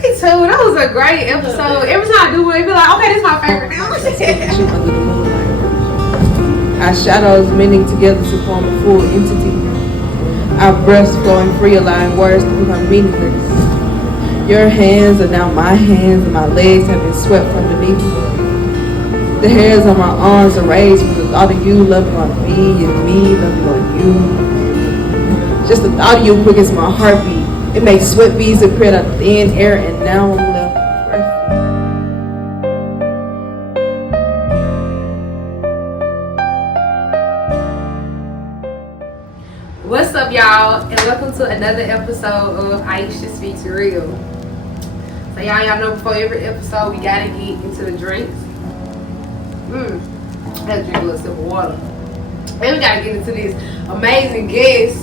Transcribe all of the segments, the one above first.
Me too. That was a great episode. Every time I do one, it be like, okay, this is my favorite now. Under the moonlight. Our shadows mending together to form a full entity. Our breaths flowing free, allowing words to become meaningless. Your hands are now my hands, and my legs have been swept from beneath me. The hairs on my arms are raised with the thought of you loving on me and me loving on you. Just the thought of you quickens my heartbeat. It makes sweat beads appear out of thin air, and now I'm left breathless. What's up, y'all, and welcome to another episode of Aisha Speaks Real. So y'all know before every episode we gotta get into the drinks. Let's drink a little sip of water. And we gotta get into this amazing guest.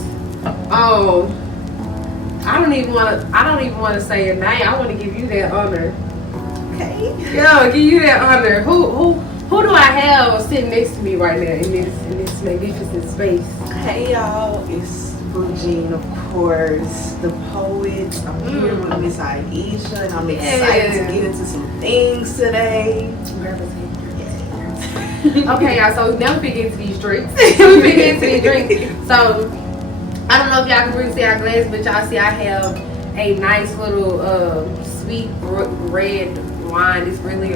I don't even want to say your name. I want to give you that honor. Okay. Yeah, give you that honor. Who do I have sitting next to me right now in this magnificent space? Hey y'all, it's Bleu Jean, of course, the poet. I'm here with Miss Aisha, and I'm excited to get into some things today. Okay, y'all, so now we get into these drinks. So, I don't know if y'all can really see our glass, but y'all see I have a nice little sweet red wine. It's really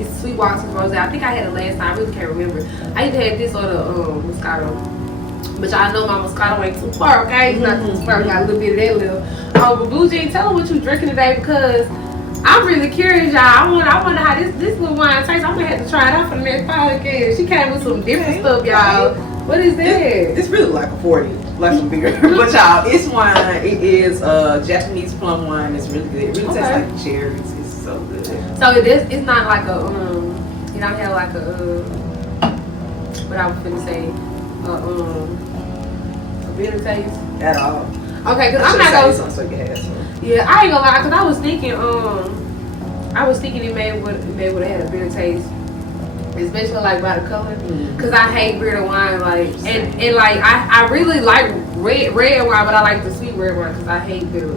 it's Sweet Waters Rosé. I think I had it last time. I really can't remember. I either had this or the Moscato. But y'all know my Moscato ain't too far, okay? It's not too far. Got a little bit of that little. But Bleu Jean, tell them what you drinking today, because I'm really curious, y'all. I wonder how this little wine tastes. I'm gonna have to try it out for the next podcast. She came with some different stuff, y'all. What is that? It's really like a 40, like some bigger. But y'all, it's wine. It is Japanese plum wine. It's really good. It really tastes like cherries. It's so good. So it's not like a you don't have like a what I was gonna say a bitter taste At all. Okay, cause I'm not gonna. So you can have some. Yeah, I ain't gonna lie, cause I was thinking it may would have had a bitter taste, especially like by the color. Cause I hate bitter wine, like and like I really like red wine, but I like the sweet red wine cause I hate bitter.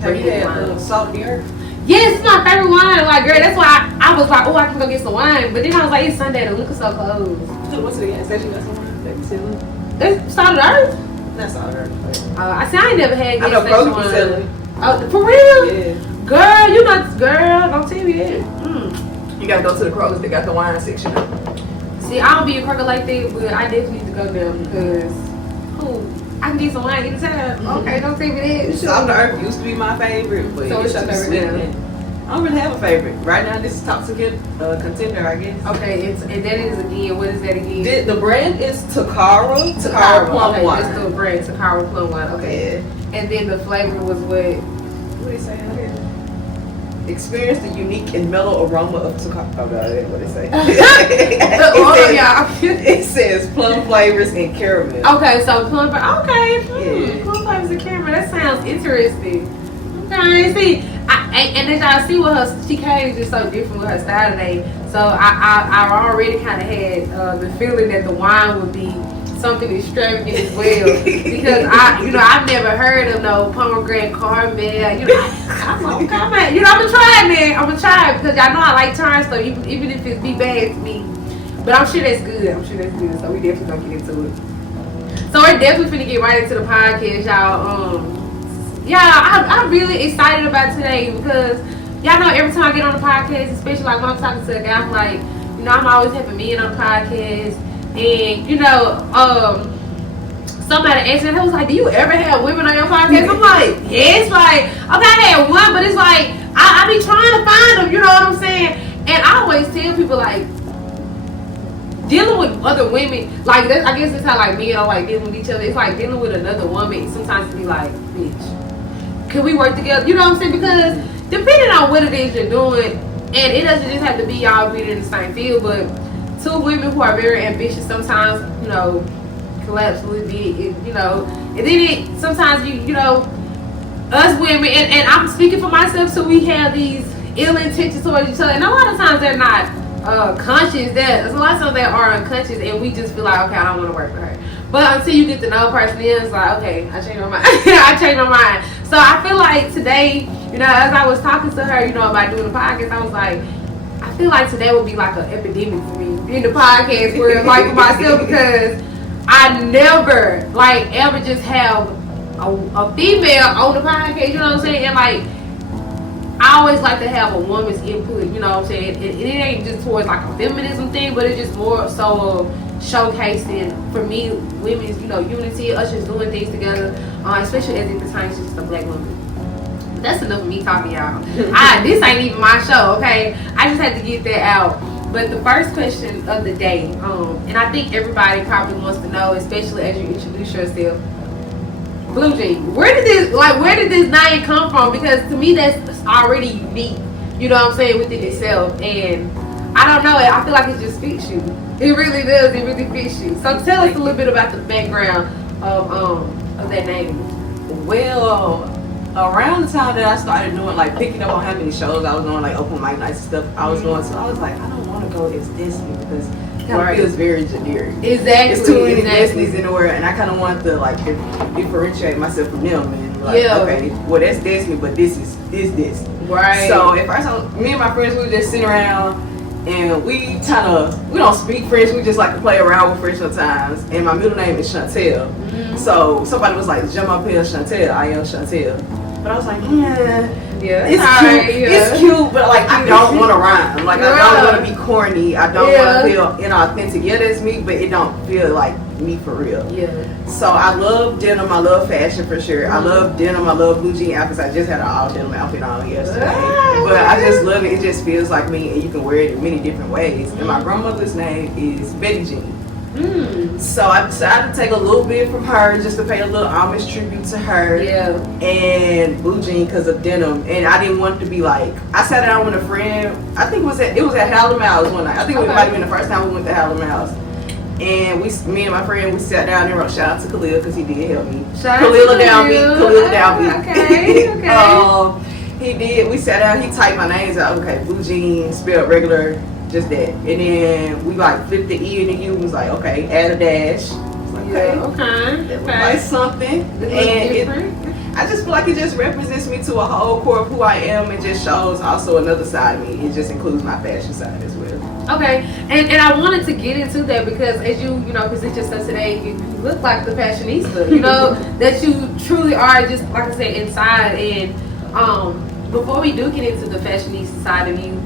Have you had Salt of the Earth? Yes, it's my favorite wine. Like, girl, that's why I was like, oh, I can go get some wine. But then I was like, it's Sunday, the liquor so closed. What's it again? Said you got some wine? Baby Tilly? That's Salt of the Earth? That's Salt of the Earth. I see, I ain't never had I know Kroger be selling. Oh, for real? Yeah. Girl, you not, girl, don't tell me that. You gotta go to the Kroger's, they got the wine section. See, I don't be a Kroger like that, but I definitely need to go there because, I can get some wine anytime. Okay, don't tell me that. Salt of the Earth used to be my favorite, but so it's your favorite now? I don't really have a favorite. Right now, this is top contender, I guess. Okay, and that is again, what is that again? The brand is Takara Plum Wine. That's the brand, Takara Plum Wine. Okay. Yeah. And then the flavor was what? What do you say out here? Experience the unique and mellow aroma of Takara. Oh, no, that ain't what it say. It says plum flavors and caramel. Okay, so plum. Okay. Plum flavors and caramel. That sounds interesting. Okay, see, and then y'all see what she came just so different with her style today. So I already kind of had the feeling that the wine would be something extravagant as well, because I've never heard of no pomegranate caramel. I'm gonna try it, man. I'm gonna try it because y'all know I like trying stuff, even if it be bad to me. But I'm sure that's good. So we definitely gonna get into it. So we're definitely finna get right into the podcast, y'all. I'm really excited about today because y'all know every time I get on the podcast, especially like when I'm talking to a guy, I'm like, I'm always having men on the podcast, and somebody asked me, I was like, do you ever have women on your podcast? I'm like, yes, like, okay, I had one, but it's like I be trying to find them, you know what I'm saying? And I always tell people, like, dealing with other women, like, I guess that's how like men are like dealing with each other. It's like dealing with another woman. Sometimes it be like, bitch, can we work together? You know what I'm saying? Because depending on what it is you're doing, and it doesn't just have to be y'all being in the same field, but two women who are very ambitious sometimes, collapse a little bit, and then sometimes us women, and I'm speaking for myself, so we have these ill intentions towards each other, and a lot of times they're not conscious. There's a lot of times they are unconscious, and we just feel like, okay, I don't want to work with her. But until you get to know a person, it's like, okay, I changed my mind. So I feel like today you know, as I was talking to her, you know, about doing the podcast, I was like, I feel like today would be like an epidemic for me in the podcast world, like for myself, because I never, like, ever just have a female on the podcast, you know what I'm saying? And, like, I always like to have a woman's input, you know what I'm saying? It ain't just towards, like, a feminism thing, but it's just more so showcasing, for me, women's, you know, unity, us just doing things together, especially as it pertains to just a black woman. That's enough of me talking, y'all. This ain't even my show, okay? I just had to get that out. But the first question of the day, and I think everybody probably wants to know, especially as you introduce yourself, Bleu Jean, where did this name come from? Because to me, that's already unique. You know what I'm saying, within itself. And I don't know, I feel like it just fits you. It really does. It really fits you. So tell us a little bit about the background of that name. Well, around the time that I started doing, like, picking up on how many shows I was doing, like open mic nights and stuff I was doing, so I was like, I don't want to go as Disney because it kind of feels very generic. Exactly. It's too many Disneys in the world, and I kind of wanted to, like, differentiate myself from them, and like, okay, well, that's Disney, but this is this. Right. So at first, me and my friends, we would just sit around, and we don't speak French, we just like to play around with French sometimes, and my middle name is Chantel. So somebody was like, Je m'appelle Chantel, I am Chantel. But I was like, it's cute, but like I don't want to rhyme. Like I don't want to be corny. I don't want to feel inauthentic. Yeah, that's me, but it don't feel like me for real. Yeah. So I love denim. I love fashion for sure. I love denim. I love blue jean outfits. I just had an all denim outfit on yesterday, but I just love it. It just feels like me, and you can wear it in many different ways. And my grandmother's name is Betty Jean. So I decided to take a little bit from her just to pay a little homage tribute to her. Yeah. And Bleu Jean because of denim. And I didn't want it to be like, I sat down with a friend, I think it was at Howlin' Mouse one night. I think it might have been the first time we went to Howlin' Mouse. And me and my friend, we sat down and wrote, shout out to Khalil because he did help me. Khalil down me. Okay. He did, we sat down, he typed my names out. Okay, Bleu Jean, spelled regular. Just that, and then we like flipped the E and the U. Was like, okay, add a dash. Okay. Like something, and I just feel like it just represents me to a whole core of who I am, and just shows also another side of me. It just includes my fashion side as well. Okay, and I wanted to get into that because as you present yourself today, you look like the fashionista. You know that you truly are, just like I said, inside. And before we do get into the fashionista side of you.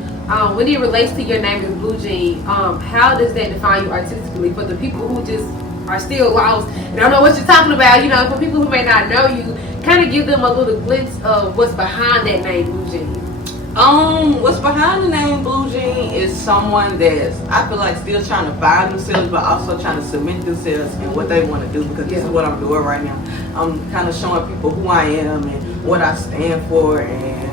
When it relates to your name is Bleu Jean, how does that define you artistically for the people who just are still lost and don't know what you're talking about? You know, for people who may not know you, kind of give them a little glimpse of what's behind that name Bleu Jean. What's behind the name Bleu Jean is someone that's, I feel like, still trying to find themselves, but also trying to cement themselves in what they want to do, because this is what I'm doing right now. I'm kind of showing people who I am and what I stand for, and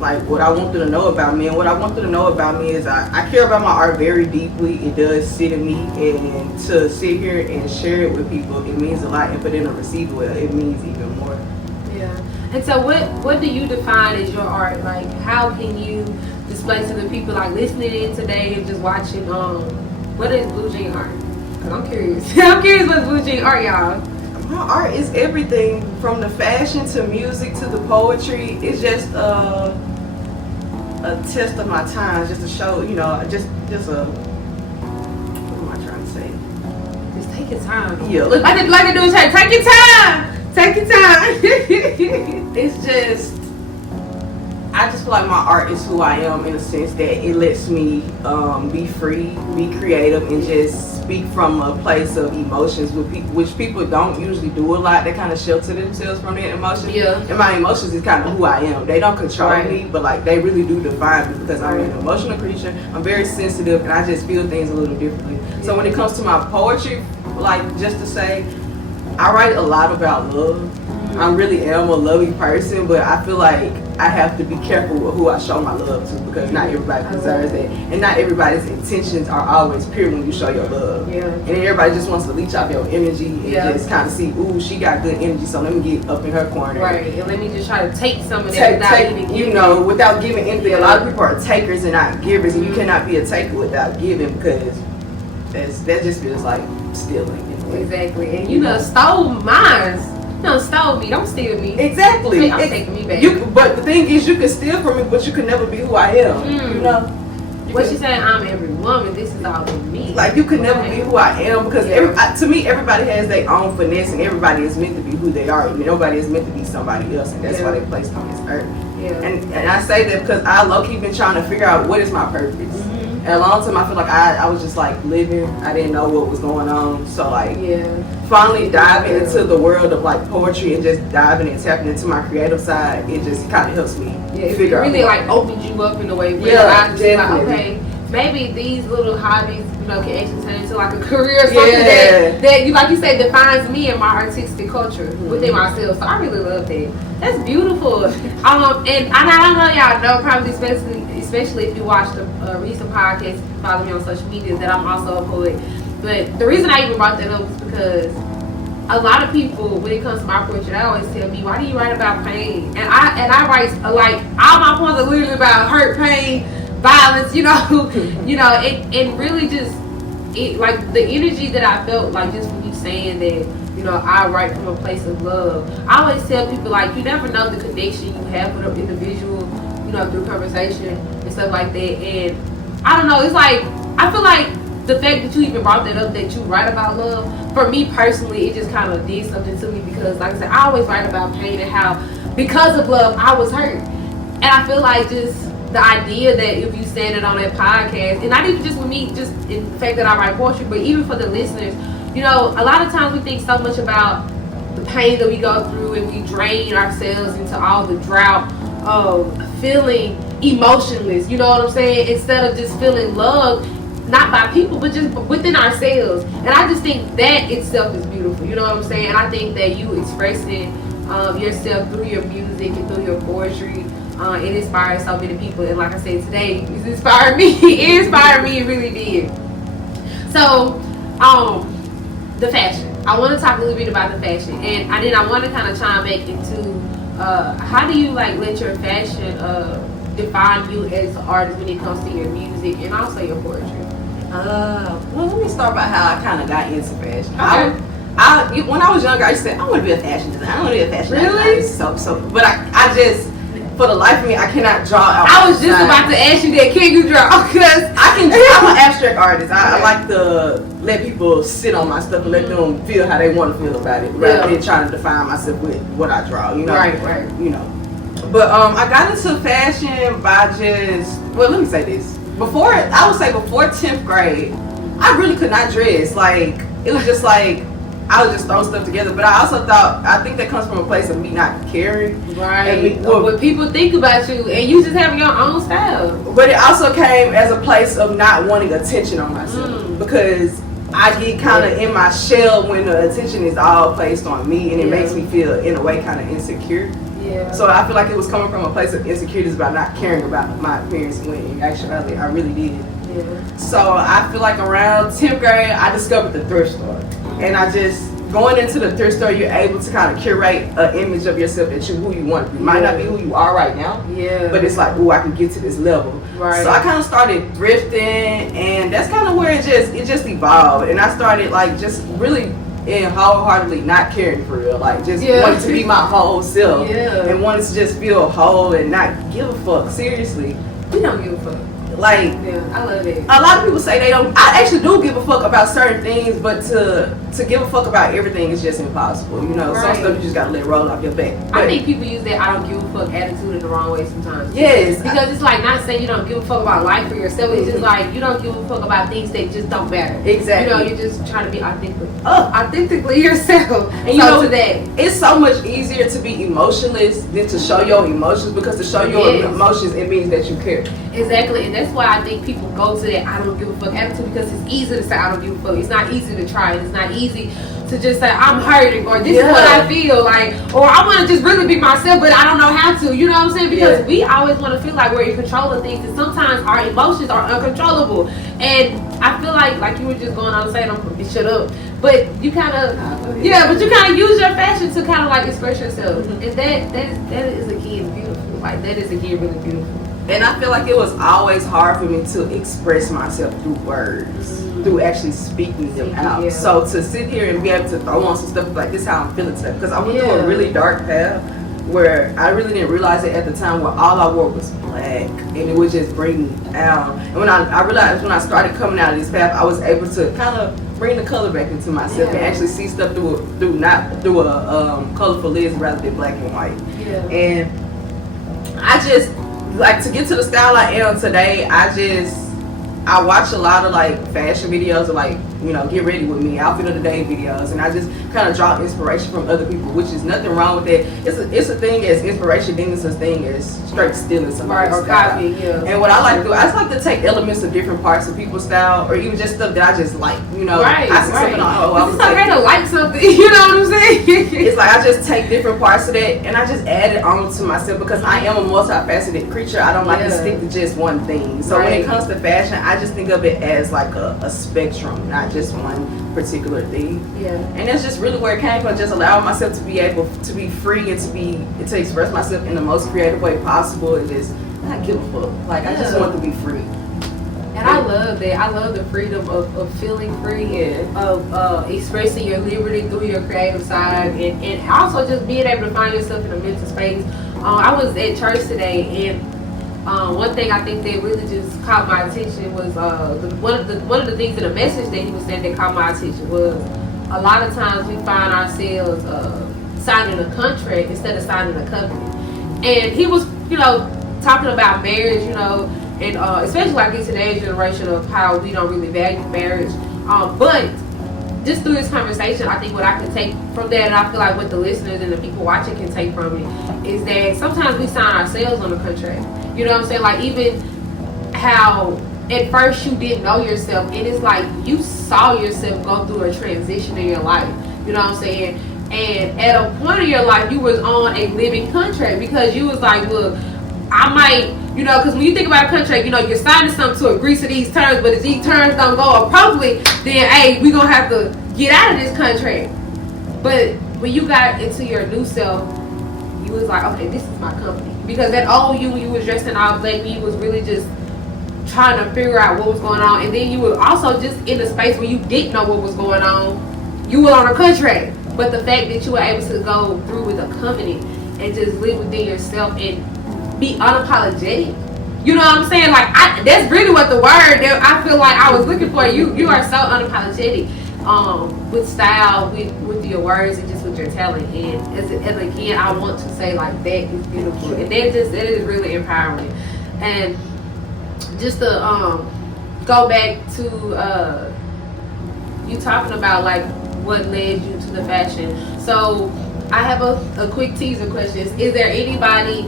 like what I want them to know about me. And what I want them to know about me is I care about my art very deeply. It does sit in me, and to sit here and share it with people, it means a lot. And for them to receive it well, it means even more. Yeah. And so what do you define as your art? Like, how can you display to the people like listening in today and just watching, what is Bleu Jean art? Cause I'm curious. I'm curious what's Bleu Jean art, y'all. My art is everything from the fashion to music to the poetry. It's just a test of my times, just to show, just a, what am I trying to say? Just take your time. Yeah. Look, like to do is take your time. Take your time. It's just, I just feel like my art is who I am, in a sense that it lets me be free, be creative, and just speak from a place of emotions, which people don't usually do a lot. They kind of shelter themselves from their emotions. Yeah. And my emotions is kind of who I am. They don't control me, but like they really do define me, because I'm an emotional creature. I'm very sensitive, and I just feel things a little differently. Yeah. So when it comes to my poetry, like, just to say, I write a lot about love. I really am a loving person, but I feel like I have to be careful with who I show my love to, because not everybody deserves that, and not everybody's intentions are always pure when you show your love. Yeah. And everybody just wants to leech off your energy and just kind of see, ooh, she got good energy, so let me get up in her corner. Right. And let me just try to take some of that without even giving. Without giving anything. A lot of people are takers and not givers, and you cannot be a taker without giving, because that just feels like stealing. Exactly. And you stole mine. No, stole me. Don't steal me. Exactly. I'm taking me back. But the thing is, you can steal from me, but you can never be who I am. You know. What she saying? I'm every woman. This is all in me. Like you can never be who I am because to me, everybody has their own finesse, and everybody is meant to be who they are. And nobody is meant to be somebody else, and that's why they placed on this earth. Yeah. And I say that because I low-key been trying to figure out what is my purpose. And a long time I feel like I was just like living. I didn't know what was going on. So like finally diving into the world of like poetry and just diving and tapping into my creative side, it just kind of helps me figure out. It really like opens you up in a way where I just like, okay, maybe these little hobbies, you know, can actually turn into like a career or something that you, like you said, defines me and my artistic culture within myself. So I really love that. That's beautiful. And I don't know y'all know, probably especially if you watched the recent podcast, follow me on social media, that I'm also a poet. But the reason I even brought that up is because a lot of people, when it comes to my poetry, they always tell me, why do you write about pain? And I write, like, all my poems are literally about hurt, pain, violence, you know, and really just, it like the energy that I felt, like just from you saying that, you know, I write from a place of love. I always tell people, like, you never know the connection you have with an individual, you know, through conversation and stuff like that. And I don't know, it's like, I feel like the fact that you even brought that up, that you write about love, for me personally, it just kind of did something to me because, like I said, I always write about pain and how, because of love, I was hurt. And I feel like just the idea that if you said it on that podcast, and not even just with me, just in the fact that I write poetry, but even for the listeners, you know, a lot of times we think so much about the pain that we go through and we drain ourselves into all the drought of feeling emotionless, you know what I'm saying, instead of just feeling love, not by people, but just within ourselves. And I just think that itself is beautiful, you know what I'm saying? And I think that you expressing yourself through your music and through your poetry, it inspires so many people. And like I said today, it inspired me. It inspired me, it really did. So, the fashion. I want to talk a little bit about the fashion. And then I want to kind of chime back into how do you like let your fashion define you as an artist when it comes to your music and also your poetry? Well, let me start by how I kind of got into fashion. Okay. When I was younger, I used to say, I want to be a fashion designer. I want to be a fashion designer. But I just, for the life of me, I cannot draw out. I was just about to ask you that. Can you draw? Because I'm an abstract artist. I like to let people sit on my stuff and let them feel how they want to feel about it, rather than trying to define myself with what I draw. You know, right. You know. But I got into fashion by just, well, let me say this. Before 10th grade, I really could not dress. Like, it was just like, I would just throw stuff together. But I think that comes from a place of me not caring. Right. What people think about you, and you just have your own style. But it also came as a place of not wanting attention on myself. Because I get kind of in my shell when the attention is all placed on me, and it makes me feel, in a way, kind of insecure. Yeah. So I feel like it was coming from a place of insecurities about not caring about my appearance, when in actuality I really did. Yeah. So I feel like around 10th grade I discovered the thrift store, and I just, going into the thrift store, you're able to kind of curate an image of yourself that who you want to be. Might not be who you are right now, but it's like, ooh, I can get to this level. Right. So I kind of started thrifting, and that's kind of where it just evolved, and I started like just really and wholeheartedly not caring for real, like just wanting to be my whole self, and wanting to just feel whole and not give a fuck. Seriously, we don't give a fuck. Like, I love it. A lot of people say they don't. I actually do give a fuck about certain things, but to give a fuck about everything is just impossible. You know, some stuff you just gotta let roll off your back. But I think people use that I don't give a fuck attitude in the wrong way sometimes. Yes. Because it's like not saying you don't give a fuck about life for yourself. It's just like you don't give a fuck about things that just don't matter. Exactly. You know, you're just trying to be authentically yourself. And you know, today it's so much easier to be emotionless than to show your emotions, because to show your emotions, it means that you care. Exactly, and that's why I think people go to that I don't give a fuck attitude, because it's easy to say I don't give a fuck. It's not easy to try it. It's not easy to just say I'm hurting, or this is what I feel like, or I want to just really be myself, but I don't know how to. You know what I'm saying? Because we always want to feel like we're in control of things, and sometimes our emotions are uncontrollable. And I feel like you were just going on saying, I'm gonna shut up, but you kind of use your fashion to kind of like express yourself, and that is again beautiful. Like that is again really beautiful. And I feel like it was always hard for me to express myself through words. through actually speaking them out. Yeah. So to sit here and be able to throw on some stuff like this, how I'm feeling today, because I went through a really dark path where I really didn't realize it at the time, where all I wore was black, and it would just bring me down. And when I realized, when I started coming out of this path, I was able to kind of bring the color back into myself and actually see stuff not through a colorful lens rather than black and white. Yeah. And I just like to get to the style I am today. I watch a lot of like fashion videos or like, you know, get ready with me, outfit of the day videos, and I just kind of draw inspiration from other people, which is nothing wrong with that. It's a thing as inspiration, then it's a thing as straight stealing somebody's or style. copy, yeah. And what I like to do, I just like to take elements of different parts of people's style, or even just stuff that I just like, you know. Right, I see something on, it's okay to like something, you know what I'm saying? It's like I just take different parts of that and I just add it on to myself, because I am a multifaceted creature. I don't like to stick to just one thing. So when it comes to fashion, I just think of it as like a spectrum, not just one particular thing. Yeah. And that's just really where it came from, just allowing myself to be able to be free and to express myself in the most creative way possible, and just not give a fuck. Like I just want to be free. And I love that. I love the freedom of feeling free, of expressing your liberty through your creative side, and also just being able to find yourself in a mental space. I was at church today, and one thing I think that really just caught my attention was one of the things in the message that he was saying that caught my attention was a lot of times we find ourselves signing a contract instead of signing a covenant. And he was, you know, talking about marriage, you know, and especially like in today's generation of how we don't really value marriage. But just through this conversation, I think what I can take from that, and I feel like what the listeners and the people watching can take from it, is that sometimes we sign ourselves on a contract. You know what I'm saying? Like even how at first you didn't know yourself, and it's like you saw yourself go through a transition in your life. You know what I'm saying? And at a point in your life, you was on a living contract, because you was like, look, I might, you know, because when you think about a contract, you know, you're signing something to agree to these terms, but if these terms don't go appropriately, then hey, we're gonna have to get out of this contract. But when you got into your new self, you was like, okay, this is my company. Because that old you, when you was dressed in all black, you was really just trying to figure out what was going on. And then you were also just in a space where you didn't know what was going on. You were on a contract. But the fact that you were able to go through with a covenant and just live within yourself and be unapologetic. You know what I'm saying? Like, that's really what the word that I feel like I was looking for. You are so unapologetic with style, with your words, and just with your talent. And as again, I want to say, like, that is beautiful. And that is really empowering. And just to go back to you talking about, like, what led you to the fashion. So I have a quick teaser question. Is there anybody,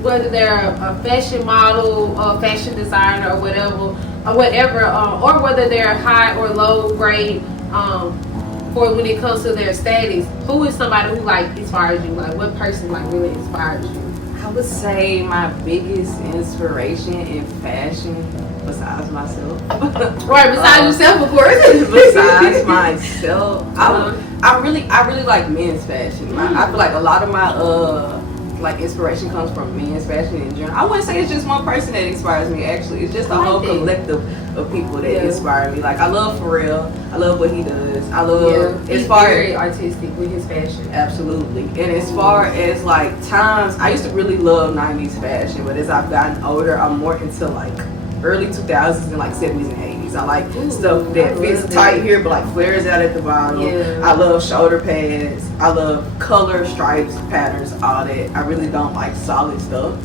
whether they're a fashion model, a fashion designer, or whatever, or whether they're high or low grade, for when it comes to their status, who is somebody who like inspires you? Like what person like really inspires you? I would say my biggest inspiration in fashion, besides myself. Right, besides yourself, of course. Besides myself, I really like men's fashion. I feel like a lot of my like inspiration comes from men's fashion in general. I wouldn't say it's just one person that inspires me. Actually, it's just a whole collective of people that inspire me. Like I love Pharrell. I love what he does. I love he's very artistic with his fashion. Absolutely. And as far as like times, I used to really love 90s fashion, but as I've gotten older, I'm more into like early 2000s and like 70s and 80s. I like stuff that fits tight here but like flares out at the bottom. I love shoulder pads. I love color, stripes, patterns, all that. I really don't like solid stuff.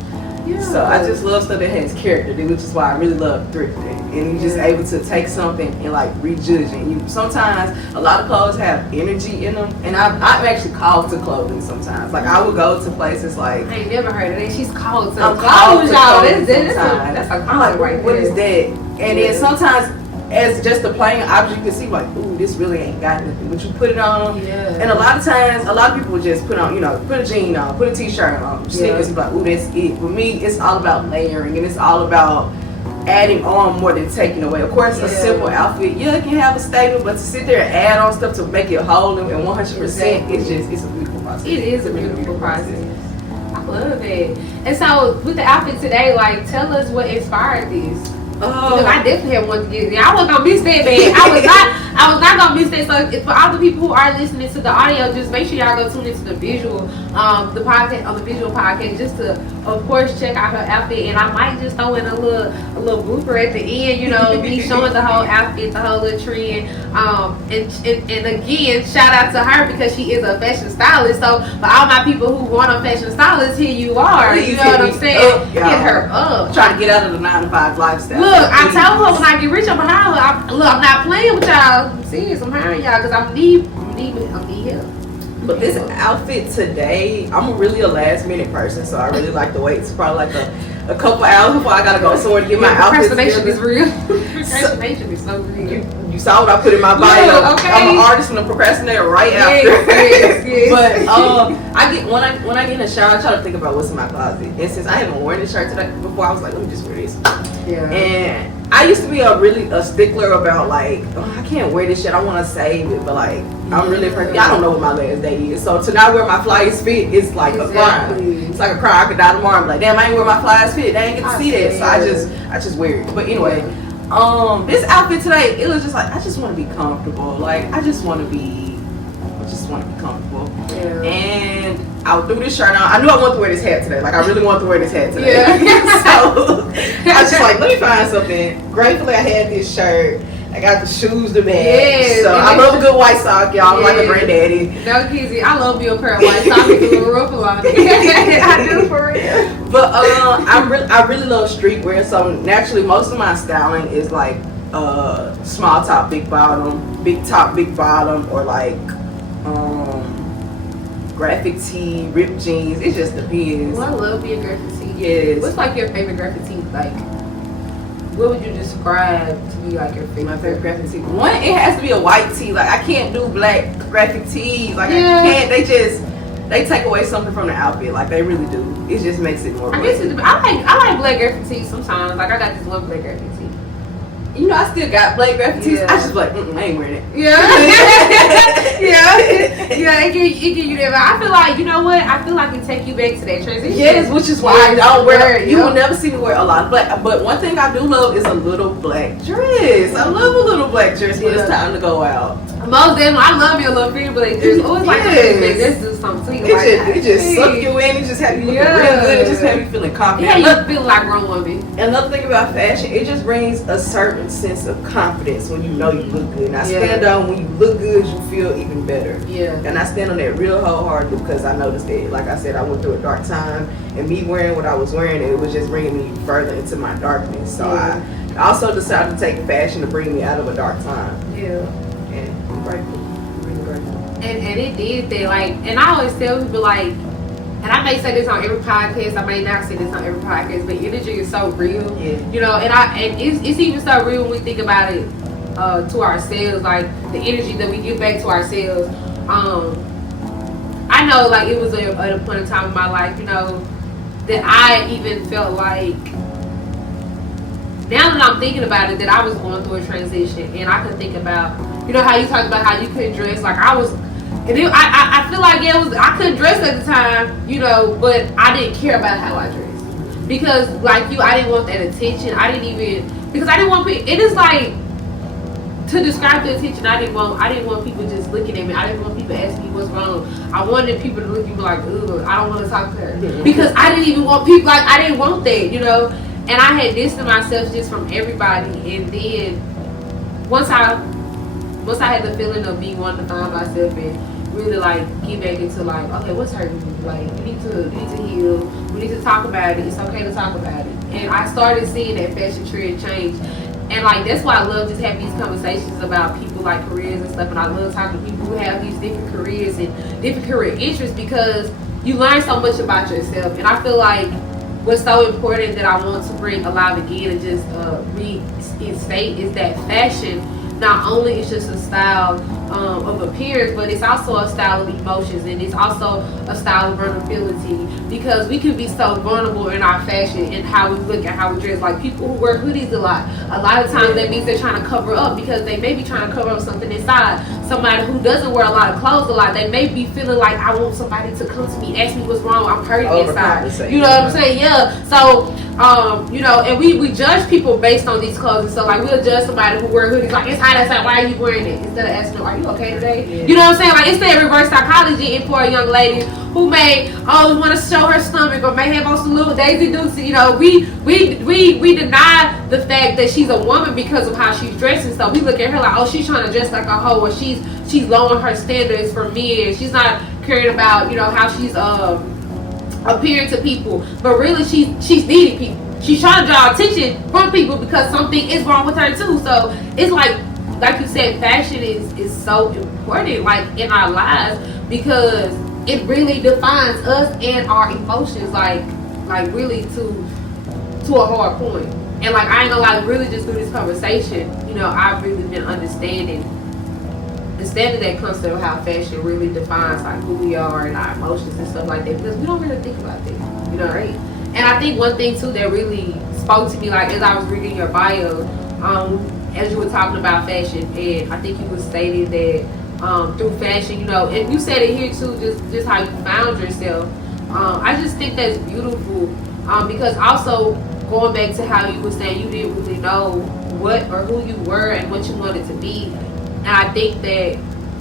So I just love stuff that has character, which is why I really love thrifting. And you're just able to take something and like rejudge it. You sometimes a lot of clothes have energy in them, and I'm actually called to clothing sometimes. Like I would go to places like I ain't never heard of that. She's called to I'm called to clothing That's a I'm like, right what there. is that? And then sometimes as just a plain object, you can see like, ooh, this really ain't got nothing. But you put it on, and a lot of times, a lot of people just put on, you know, put a jean on, put a t-shirt on, sneakers, like, ooh, that's it. For me, it's all about layering, and it's all about adding on more than taking away. Of course, a simple outfit, it can have a statement, but to sit there and add on stuff to make it whole and 100%, it's a beautiful process. It is a beautiful process. I love it. And so, with the outfit today, like, tell us what inspired this. Because I definitely had one to get. I wasn't gonna miss that, man. I was not gonna miss that. So for all the people who are listening to the audio, just make sure y'all go tune into the visual, the podcast on the visual podcast, just to, of course, check out her outfit. And I might just throw in a little blooper at the end, you know, me showing the whole outfit, the whole little trend. And again, shout out to her because she is a fashion stylist. So for all my people who want a fashion stylist, here you are. You know what I'm saying? Hit her up. Trying to get out of the 9-to-5 lifestyle. Look, I told her when I get rich, I'm behind her. I'm not playing with y'all. I'm serious. I'm hiring y'all because I need help. But this outfit today, I'm really a last minute person, so I really like to wait. It's probably like a couple hours before I gotta go somewhere to get my outfit. Procrastination is real. Procrastination is so real. You saw what I put in my bio. Yeah, okay. I'm an artist and a procrastinator right after. Yes. But I get when I get in the shower, I try to think about what's in my closet. And since I haven't worn this shirt today before, I was like, let me just wear this. Yeah. And I used to be a stickler about like, oh, I can't wear this shit. I want to save it, but like I'm really perfect. I don't know what my last day is, so to not wear my flyest fit is like a crime. It's like a crime. I could die tomorrow. I'm like, damn, I ain't wear my flyest fit. They ain't get to see that, so I just wear it. But anyway, this outfit today, it was just like I just want to be comfortable. Like I just want to be comfortable. Yeah. And I threw this shirt on. I knew I wanted to wear this hat today. Like I really wanted to wear this hat today. Yeah. So I was just like, let me find something. Gratefully, I had this shirt. I got the shoes to match. Yes, so I love a good white sock, y'all. I'm like a granddaddy. No, Kizzy, I love me a pair of white socks with a little ruffle on it. I do for real. But I really love streetwear. So naturally, most of my styling is like small top, big bottom, big top, big bottom, or like graphic tee, ripped jeans. It just depends. Well, I love being graphic tee. Yes. What's like your favorite graphic tee? Like, what would you describe to be like your favorite? My favorite graphic tee. One, it has to be a white tee. Like I can't do black graphic tees. Like yeah. I can't. They take away something from the outfit. Like they really do. It just makes it more. I guess I like black graphic tees sometimes. Like I got this one black graphic tee. You know, I still got black graphic tees. Yeah. I just like, I ain't wearing it. Yeah. yeah. It give you that. But I feel like, you know what? I feel like it take you back to that transition. Yes, which is why I don't wear it. You will never see me wear a lot of black. But one thing I do love is a little black dress. I love a little black dress when it's time to go out. Most definitely, I love me a little pretty black dress. Always like, let's do something. It just suck you in. It just have you looking real good. It just have you feeling confident. Yeah, you feel like grown woman. Another thing about fashion, it just brings a certain sense of confidence when you know you look good. And I stand on when you look good, you feel even better. Yeah. And I stand on that real wholeheartedly because I noticed that, like I said, I went through a dark time, and me wearing what I was wearing, it was just bringing me further into my darkness. So I also decided to take fashion to bring me out of a dark time. Yeah. And I'm grateful. Really grateful. And it did that. Like, and I always tell people, like, and I may say this on every podcast, I may not say this on every podcast, but energy is so real. Yeah. You know, and it's even so real when we think about it to ourselves, like the energy that we give back to ourselves. I know, like, it was at a point in time in my life, you know, that I even felt like, now that I'm thinking about it, that I was going through a transition, and I could think about, you know, how you talked about how you couldn't dress, like I was. And I feel like I couldn't dress at the time, you know, but I didn't care about how I dressed. Because, like you, I didn't want that attention. I didn't want people, it is like, to describe the attention, I didn't want people just looking at me. I didn't want people asking me what's wrong. I wanted people to look at me like, ugh, I don't want to talk to her. Because I didn't even want people, like, I didn't want that, you know. And I had distanced myself just from everybody. And then, once I had the feeling of me wanting to find myself and really like get back into like, okay, what's hurting me? Like, we need to heal. We need to talk about it. It's okay to talk about it. And I started seeing that fashion trend change. And like, that's why I love just having these conversations about people like careers and stuff. And I love talking to people who have these different careers and different career interests, because you learn so much about yourself. And I feel like what's so important that I want to bring alive again and just reinstate is that fashion not only is just a style of appearance, but it's also a style of emotions, and it's also a style of vulnerability, because we can be so vulnerable in our fashion and how we look and how we dress. Like people who wear hoodies a lot of times that means they're trying to cover up, because they may be trying to cover up something inside. somebody who doesn't wear a lot of clothes a lot, they may be feeling like, I want somebody to come to me, ask me what's wrong, I'm hurting inside. You know what I'm saying? Yeah. So, you know, and we judge people based on these clothes and stuff. Like, we'll judge somebody who wear hoodies, like, it's hot outside, why are you wearing it? Instead of asking them, are you okay today? Yeah. You know what I'm saying? Like, instead of reverse psychology, and for a young lady who may always want to show her stomach or may have on some little Daisy Dukes, you know, we deny the fact that she's a woman because of how she's dressed and stuff. We look at her like, oh, she's trying to dress like a hoe, or she's lowering her standards for men. She's not caring about, you know, how she's appearing to people. But really, she's needing people. She's trying to draw attention from people because something is wrong with her too. So it's like you said, fashion is so important, like, in our lives, because it really defines us and our emotions, like really to a hard point. And like, I ain't gonna lie, really just through this conversation, you know, I've really been understanding the standard that comes to how fashion really defines like who we are and our emotions and stuff like that, because we don't really think about that, you know, right? And I think one thing too that really spoke to me, like, as I was reading your bio, as you were talking about fashion, and I think you were stating that through fashion, you know, and you said it here too, just how you found yourself. I just think that's beautiful, because also going back to how you were saying you didn't really know what or who you were and what you wanted to be. And I think that,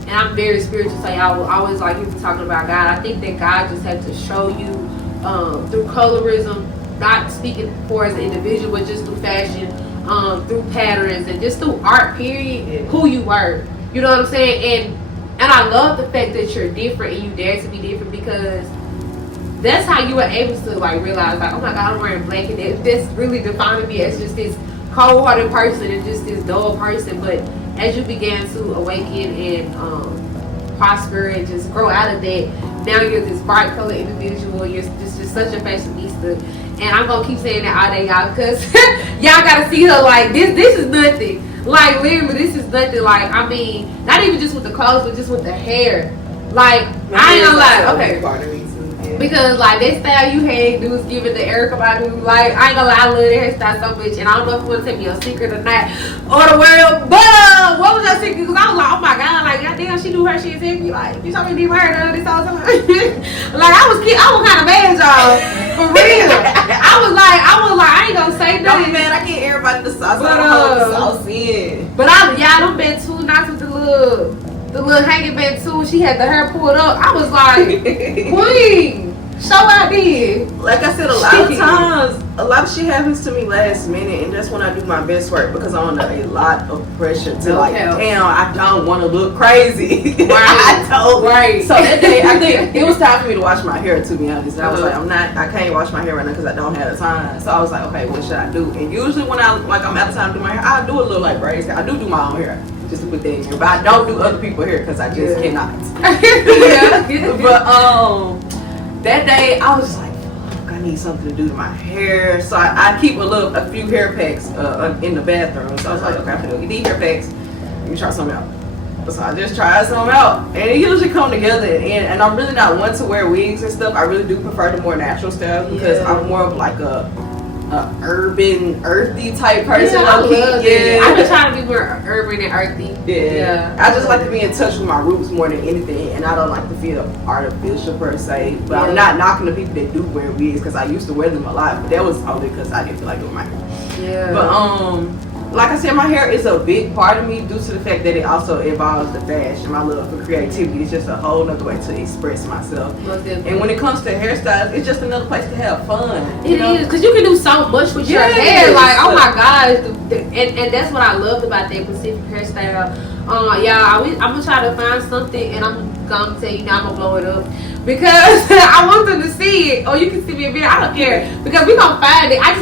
and I'm very spiritual, so I will always like you talking about God. I think that God just had to show you through colorism, not speaking for as an individual, but just through fashion, through patterns, and just through art, period, who you were. You know what I'm saying? And I love the fact that you're different and you dare to be different, because that's how you were able to like realize, like, oh my God, I'm wearing black, and that's really defining me as just this cold-hearted person and just this dull person. But as you began to awaken and prosper and just grow out of that, now you're this bright colored individual. You're just such a fashionista. And I'm gonna keep saying that all day, y'all, because y'all gotta see her like this. This is nothing. Like, literally, this is nothing. Like, I mean, not even just with the clothes, but just with the hair. Like, I ain't gonna lie. Okay. Because like that style you had, dudes giving the Erica Badu, like, I ain't gonna lie, I love that hairstyle so much. And I don't know if you want to tell me your secret or not, or the world, but what was your secret? Because I was like, oh my God, like, goddamn, she do her shit to me. Like, you told me to leave my hair done this whole time. Like, I was kind of mad, y'all, for real. I was like, I ain't gonna say nothing. No, man, I can't everybody the sauce. But the sauce in. But y'all don't bet too nice with the little hanging back too. She had the hair pulled up. I was like, queen, show I did. Like I said, a lot of times, a lot of shit happens to me last minute, and that's when I do my best work, because I'm under a lot of pressure to like, damn, I don't want to look crazy. Right. I don't. Right. So that day, I think it was time for me to wash my hair, to be honest. I was like, I can't wash my hair right now because I don't have the time. So I was like, okay, what should I do? And usually when I'm at the time to do my hair, I do a little like braids. I do my own hair, just to put that in here, but I don't do other people's hair because I just cannot. But that day I was like, fuck, I need something to do to my hair. So I keep a few hair packs in the bathroom. So I was like, okay, I'm gonna get these hair packs. Let me try something out. So I just tried something out, and it usually come together. And I'm really not one to wear wigs and stuff. I really do prefer the more natural styles, because I'm more of like a urban, earthy type person. Yeah, I love it. I've been trying to be more urban and earthy. Yeah. I just like to be in touch with my roots more than anything, and I don't like to feel artificial per se. But I'm not knocking the people that do wear wigs, because I used to wear them a lot, but that was only because I didn't feel like doing my hair. Yeah. But like I said, my hair is a big part of me due to the fact that it also involves the fashion. My love for creativity is just a whole nother way to express myself. And when it comes to hairstyles, it's just another place to have fun. It is, because you can do so much with your hair. Like, oh my gosh. And that's what I loved about that Pacific hairstyle. I'm going to try to find something, and I'm going to tell you now, I'm going to blow it up. Because I want them to see it. Or you can see me a video. I don't care. Because we're going to find it. I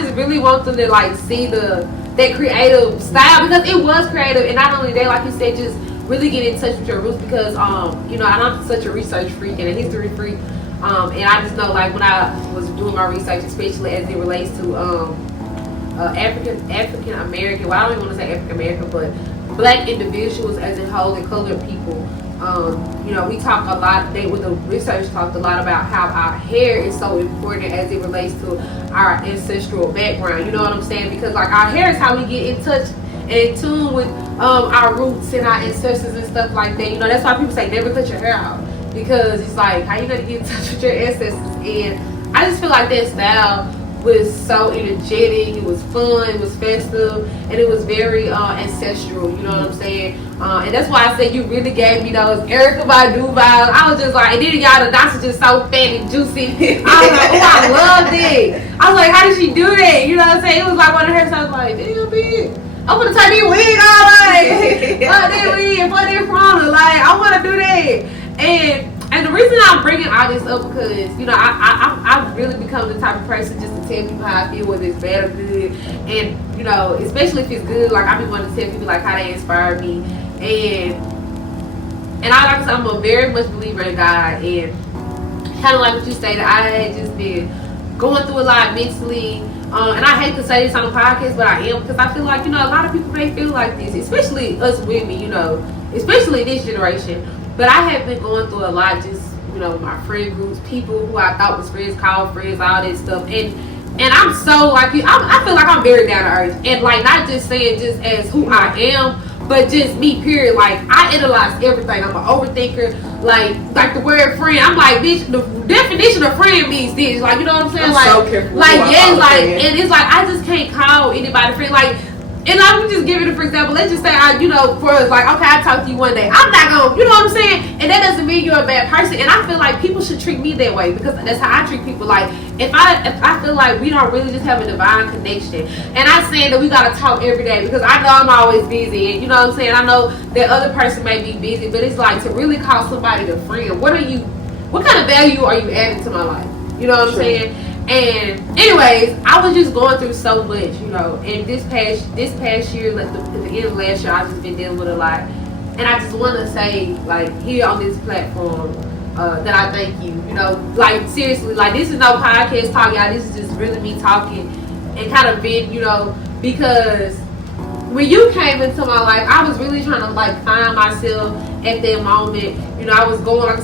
just really want them to like see that creative style, because it was creative. And not only that, like you said, just really get in touch with your roots, because you know, I'm such a research freak and a history freak, and I just know, like, when I was doing my research, especially as it relates to African American, well, I don't even want to say African American, but black individuals as a whole, and colored people. You know, we talk a lot, with the research talked a lot about how our hair is so important as it relates to our ancestral background. You know what I'm saying? Because like, our hair is how we get in touch and in tune with our roots and our ancestors and stuff like that. You know, that's why people say never cut your hair out, because it's like, how you gonna get in touch with your ancestors? And I just feel like that style was so energetic, it was fun, it was festive, and it was very ancestral, you know what I'm saying? And that's why I said you really gave me those Erykah Badu vibes. I was just like, and then y'all, the dance was just so fat and juicy. I was like, oh, I loved it. I was like, how did she do that? You know what I'm saying? It was like one of her, so I was like, damn, bitch, I'm gonna turn this wig on, like, put that wig, put that front, like, I wanna do that. And the reason I'm bringing all this up because, you know, I've really become the type of person just to tell people how I feel, whether it's bad or good. And, you know, especially if it's good, like, I be wanting to tell people, like, how they inspire me. And I like to say, I'm a very much believer in God. And kind of like what you stated, I had just been going through a lot mentally. And I hate to say this on the podcast, but I am, because I feel like, you know, a lot of people may feel like this, especially us women, you know, especially this generation. But I have been going through a lot, just, you know, my friend groups, people who I thought was friends, called friends, all that stuff. And I'm so, like, I feel like I'm very down to earth. And, like, not just saying just as who I am, but just me, period. Like, I analyze everything. I'm an overthinker. Like the word friend, I'm like, bitch, the definition of friend means this. Like, you know what I'm saying? I'm like, so careful like, yeah, like, friend. and it's like, I just can't call anybody friend. Like, and I'm just giving it, for example, let's just say, you know, for us, like, okay, I talked to you one day. I'm not going to, you know what I'm saying? And that doesn't mean you're a bad person. And I feel like people should treat me that way, because that's how I treat people. Like, if I feel like we don't really just have a divine connection, and I'm saying that we got to talk every day, because I know I'm always busy, and you know what I'm saying? I know that other person may be busy, but it's like, to really call somebody a friend, what kind of value are you adding to my life? You know what I'm saying? And anyways, I was just going through so much, you know, and this past year, like the end of last year, I've just been dealing with a lot. And I just want to say, like, here on this platform, that I thank you, you know, like, seriously, like, this is no podcast talk, y'all, this is just really me talking and kind of being, you know, because when you came into my life, I was really trying to, like, find myself at that moment. You know, I was going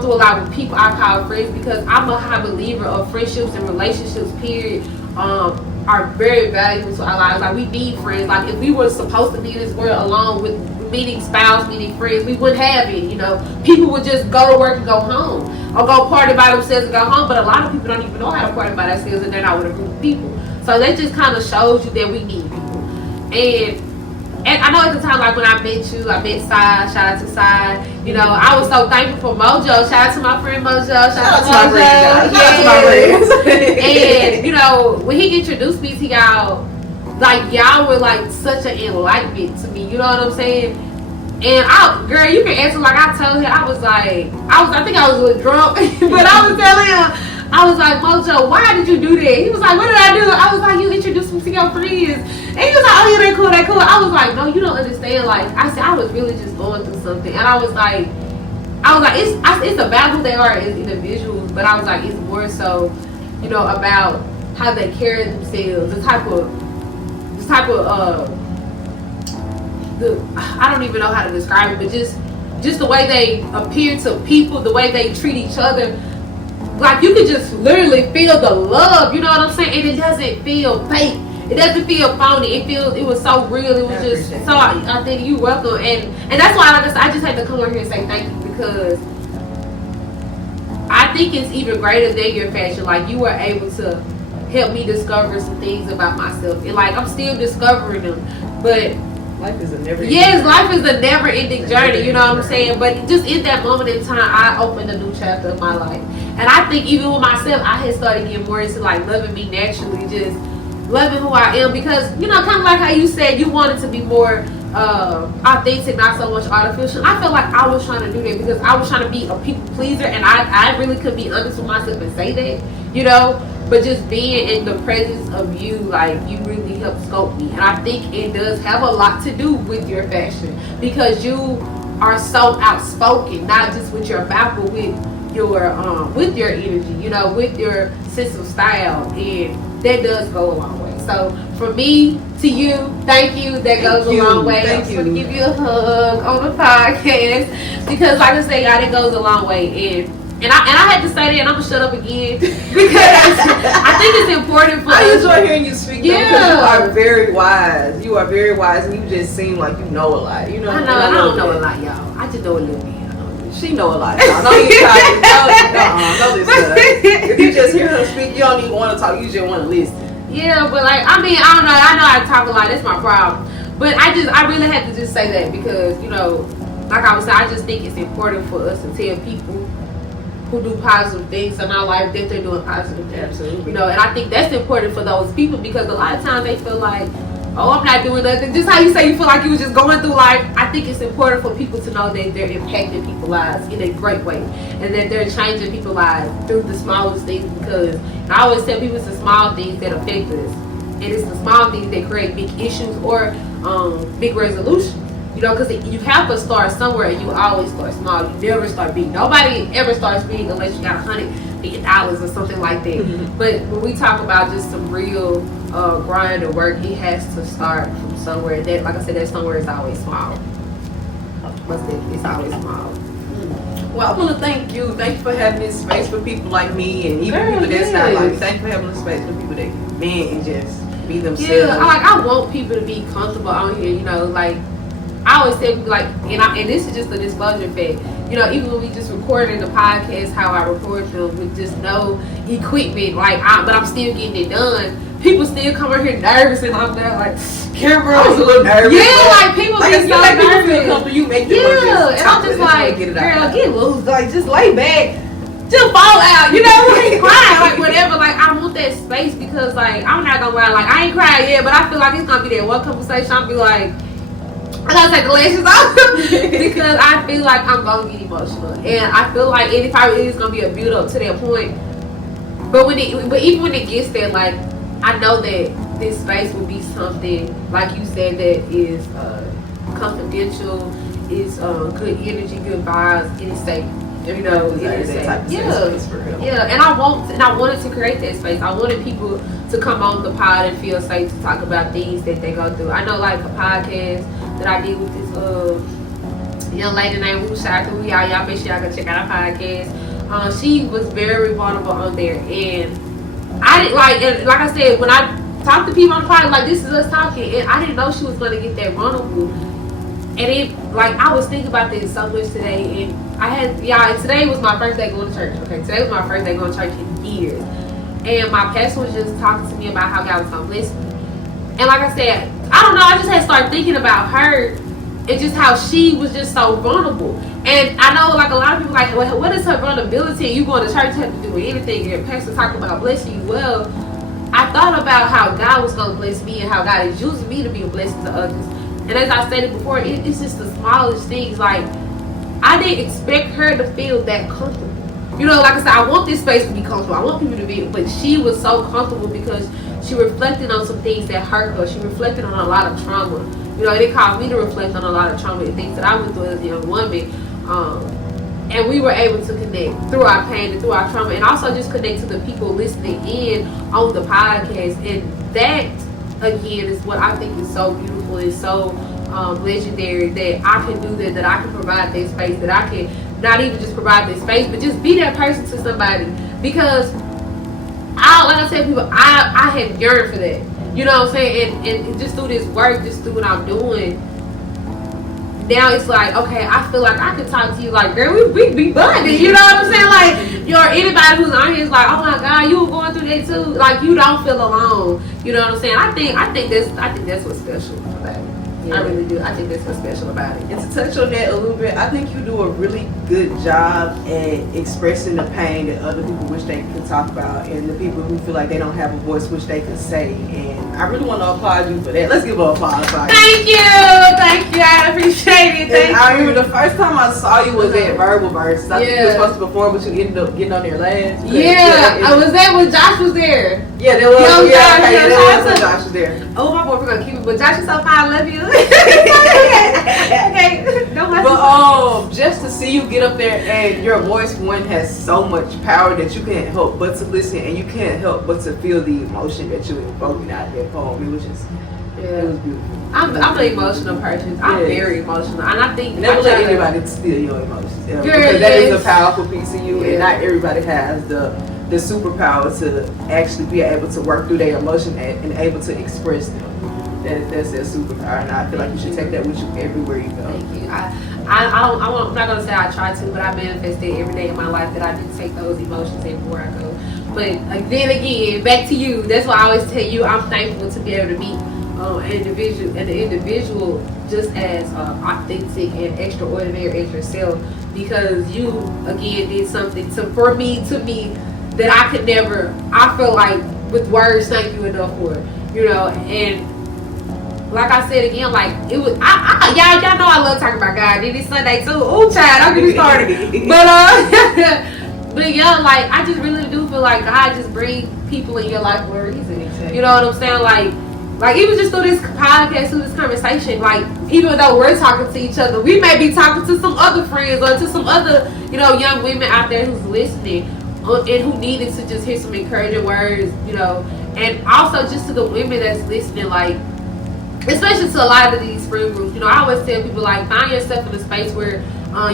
through a lot with people I call friends, because I'm a high believer of friendships and relationships, period, are very valuable to our lives. Like, we need friends. Like, if we were supposed to be in this world alone with meeting spouse, meeting friends, we wouldn't have it, you know. People would just go to work and go home, or go party by themselves and go home, but a lot of people don't even know how to party by themselves, and they're not with a group of people. So that just kind of shows you that we need people. And I know at the time, like, when I met you, I met Sai, shout out to Sai. You know, I was so thankful for Mojo. Shout out to my friend Mojo. Shout out to my friend. Shout out to my friends. And, you know, when he introduced me to y'all, like, y'all were, like, such an enlightenment to me. You know what I'm saying? And girl, you can answer, like, I told him, I think I was a little drunk, but I was telling him, I was like, Mojo, why did you do that? He was like, what did I do? I was like, you introduced me to your friends. And he was like, oh yeah, they cool. I was like, no, you don't understand. Like, I said, I was really just going through something. And I was like, it's about who they are as individuals, but I was like, it's more so, you know, about how they carry themselves, I don't even know how to describe it, but just the way they appear to people, the way they treat each other. Like, you could just literally feel the love, you know what I'm saying? And it doesn't feel fake. It doesn't feel phony. It was so real. It was just so, I think you welcome. And that's why I just had to come over here and say thank you, because I think it's even greater than your fashion. Like, you were able to help me discover some things about myself. And, like, I'm still discovering them. But life is a never-ending life is a never-ending journey, you know what I'm saying? But just in that moment in time, I opened a new chapter of my life. And I think even with myself, I had started getting more into, like, loving me naturally, just loving who I am, because, you know, kind of like how you said you wanted to be more authentic, not so much artificial. I feel like I was trying to do that because I was trying to be a people pleaser, and I really could be honest with myself and say that, you know. But just being in the presence of you, like, you really help sculpt me. And I think it does have a lot to do with your fashion, because you are so outspoken, not just with your mouth, but with your energy, you know, with your sense of style, and that does go a long way. So from me to you, thank you. That goes a long way. I just want to give you a hug on the podcast, because, like I say, y'all, it goes a long way. And I had to say that, and I'm gonna shut up again because I think it's important for I us. enjoy hearing you speak though, because you are very wise. You are very wise, and you just seem like you know a lot. You know, I know, I don't know a lot, y'all. I just know a little bit. She know a lot. Y'all. Don't even try to know this stuff. If you just hear her speak, you don't even want to talk. You just want to listen. Yeah, but like, I mean, I don't know. I know I talk a lot. That's my problem. But I really had to just say that because, you know, like I was saying, I just think it's important for us to tell people who do positive things in our life that they're doing positive things. Absolutely. You know, and I think that's important for those people because a lot of times they feel like, oh, I'm not doing nothing. Just how you say you feel like you were just going through life. I think it's important for people to know that they're impacting people's lives in a great way. And that they're changing people's lives through the smallest things because I always tell people it's the small things that affect us. And it's the small things that create big issues or big resolutions. You know, because you have to start somewhere and you always start small. You never start big. Nobody ever starts big unless you got $100 million or something like that. Mm-hmm. But when we talk about just some real grind and work, it has to start from somewhere. That, like I said, that somewhere is always small. It's always small. Well, I want to thank you. Thank you for having this space for people like me and even people that's not like me. Thank you for having this space for people that can vent and just be themselves. Yeah, I want people to be comfortable on here. You know, like I always tell people, like, and this is just a disclosure fact. You know, even when we just recording the podcast, how I record them with just no equipment, like, but I'm still getting it done. People still come over here nervous, and I'm there like, camera. I was a little nervous. Yeah, like people like, be so nervous. You make them yeah, and I'm just like, get girl, get loose, like, just lay back, just fall out, you know, like cry, like whatever. Like I want that space because, like, I'm not gonna lie, like I ain't cried yet, but I feel like it's gonna be that one conversation. I'll be like, I gotta take the lashes off because I feel like I'm gonna get emotional, and I feel like it probably is gonna be a build up to that point. But even when it gets there, like I know that this space will be something, like you said, that is confidential, is good energy, good vibes, and it's safe. You know, it's safe. Yeah, and I wanted to create that space. I wanted people to come on the pod and feel safe to talk about things that they go through. I know, like a podcast that I did with this young lady named Bleu Jean. Y'all make sure y'all go check out our podcast. She was very vulnerable on there, and I didn't like I said, when I talked to people on the podcast, like this is us talking, and I didn't know she was gonna get that vulnerable. And it, like, I was thinking about this so much today, and I had, and today was my first day going to church. Okay, today was my first day going to church in years, and my pastor was just talking to me about how God was gonna bless me. And like I said, I don't know, I just had to start thinking about her and just how she was just so vulnerable. And I know, like, a lot of people like, well, what is her vulnerability? You going to church have to do with anything, and your pastor talking about blessing you. Well, I thought about how God was going to bless me and how God is using me to be a blessing to others. And as I stated before, it's just the smallest things. Like, I didn't expect her to feel that comfortable. You know, like I said, I want this space to be comfortable. I want people to be, but she was so comfortable because she reflected on some things that hurt her. She reflected on a lot of trauma. You know, it caused me to reflect on a lot of trauma and things that I went through as a young woman. And we were able to connect through our pain and through our trauma, and also just connect to the people listening in on the podcast. And that, again, is what I think is so beautiful and so legendary, that I can do that I can provide that space, that I can not even just provide that space, but just be that person to somebody. Because like I tell people, I had yearned for that. You know what I'm saying? And just through this work, just through what I'm doing, now it's like, okay, I feel like I can talk to you like, girl, we be buddies. You know what I'm saying? Like, anybody who's on here is like, oh my God, you were going through that too. Like, you don't feel alone. You know what I'm saying? I think that's what's special about it. Yeah. I really do. I think that's what's special about it. And to touch on that a little bit, I think you do a really good job at expressing the pain that other people wish they could talk about, and the people who feel like they don't have a voice which they could say. And I really want to applaud you for that. Let's give her a applause. Thank you. I appreciate it. I remember the first time I saw you was at Verbal Verse. I think you were supposed to perform, but you ended up getting on there last. I was there when Josh was there. Yeah, there was. That was when Josh was there. Oh, my boy, we're gonna keep it. But Josh is so fine. I love you. Okay. But just to see you get up there, and your voice, one, has so much power that you can't help but to listen, and you can't help but to feel the emotion that you're evoking out of that poem. It It was beautiful. I'm an emotional person. I'm very emotional, and I think never let anybody steal your emotions. Girl, because that is a powerful piece of you, and not everybody has the superpower to actually be able to work through their emotion and able to express them. That's their superpower, and I feel like you should take that with you everywhere you go. Thank you. I'm not gonna say I try to, but I manifest it every day in my life that I do take those emotions everywhere I go. But then again, back to you. That's why I always tell you I'm thankful to be able to meet an individual just as authentic and extraordinary as yourself, because you again did something to me that I could never. I feel like with words thank you enough for, and. Like I said again, like it was. Y'all know I love talking about God. Did it Sunday too? Oh, child, I'm getting started. But yeah, like I just really do feel like God just bring people in your life for a reason. Exactly. You know what I'm saying? Like even just through this podcast, through this conversation, like even though we're talking to each other, we may be talking to some other friends or to some other young women out there who's listening and who needed to just hear some encouraging words, and also just to the women that's listening, like. Especially to a lot of these friend groups, I always tell people like find yourself in a space where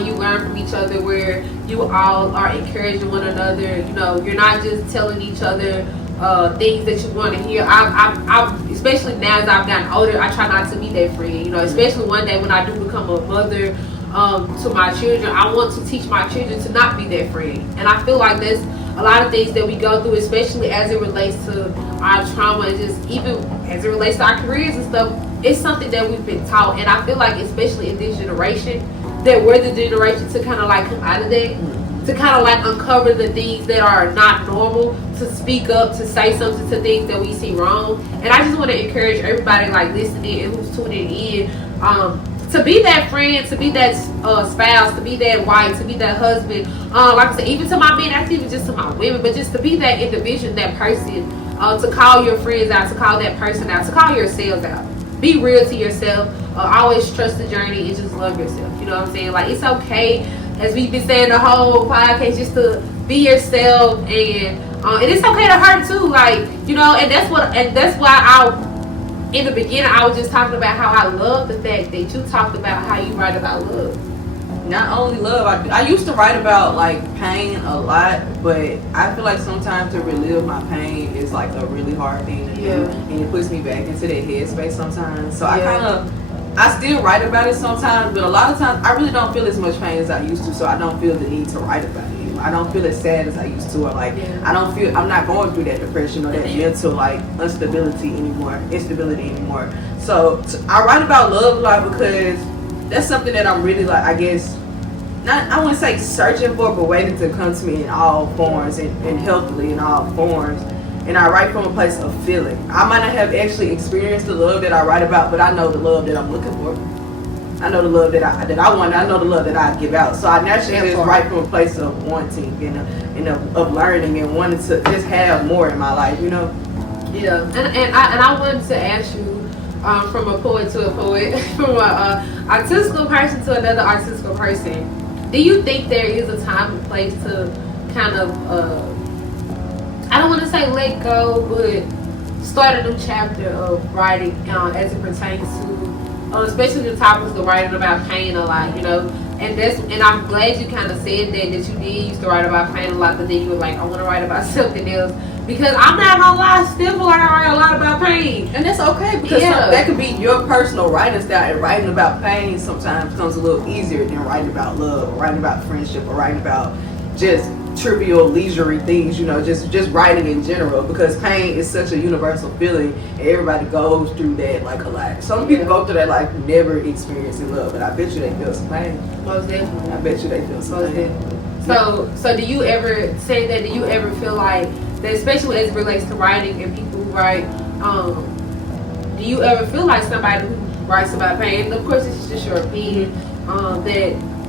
you learn from each other, where you all are encouraging one another. You're not just telling each other things that you want to hear. I especially now as I've gotten older, I try not to be that friend. Especially one day when I do become a mother to my children, I want to teach my children to not be that friend. And I feel like there's a lot of things that we go through, especially as it relates to our trauma and just even as it relates to our careers and stuff. It's something that we've been taught, and I feel like especially in this generation that we're the generation to kind of like come out of that, to kind of like uncover the things that are not normal, to speak up, to say something to things that we see wrong. And I just want to encourage everybody like listening and who's tuning in to be that friend, to be that spouse, to be that wife, to be that husband. Like I said, even to my men, not even just to my women, but just to be that individual, that person, to call your friends out, to call that person out, to call yourselves out. Be real to yourself. Always trust the journey and just love yourself. You know what I'm saying? Like it's okay, as we've been saying the whole podcast, just to be yourself, and it's okay to hurt too. Like and that's why in the beginning I was just talking about how I love the fact that you talked about how you write about love. Not only love, I used to write about like pain a lot, but I feel like sometimes to relive my pain is like a really hard thing to do, and it puts me back into that headspace sometimes. So I still write about it sometimes, but a lot of times I really don't feel as much pain as I used to, so I don't feel the need to write about it anymore. I don't feel as sad as I used to, or like I'm not going through that depression or that mental like instability anymore. So I write about love a lot because that's something that I'm really like, I guess, I wouldn't say searching for, but waiting to come to me in all forms and healthily in all forms. And I write from a place of feeling. I might not have actually experienced the love that I write about, but I know the love that I'm looking for. I know the love that I want. I know the love that I give out. So I naturally just write from a place of wanting and of learning and wanting to just have more in my life, Yeah, and I wanted to ask you, from a poet to a poet, from an artistical person to another artistical person. Do you think there is a time and place to kind of, I don't want to say let go, but start a new chapter of writing as it pertains to, especially the topics of writing about pain a lot, and I'm glad you kind of said that you did used to write about pain a lot, but then you were like, I want to write about something else. Because I'm not gonna lie, still feel like I write a lot about pain. And that's okay, because that could be your personal writing style, and writing about pain sometimes comes a little easier than writing about love, or writing about friendship, or writing about just trivial leisurely things, just writing in general, because pain is such a universal feeling and everybody goes through that like a lot. Some people go through that like never experiencing love, but I bet you they feel some pain. Most definitely. I bet you they feel some pain. So do you ever say that, do you ever feel like that, especially as it relates to writing and people who write, do you ever feel like somebody who writes about pain, and of course this is just your opinion,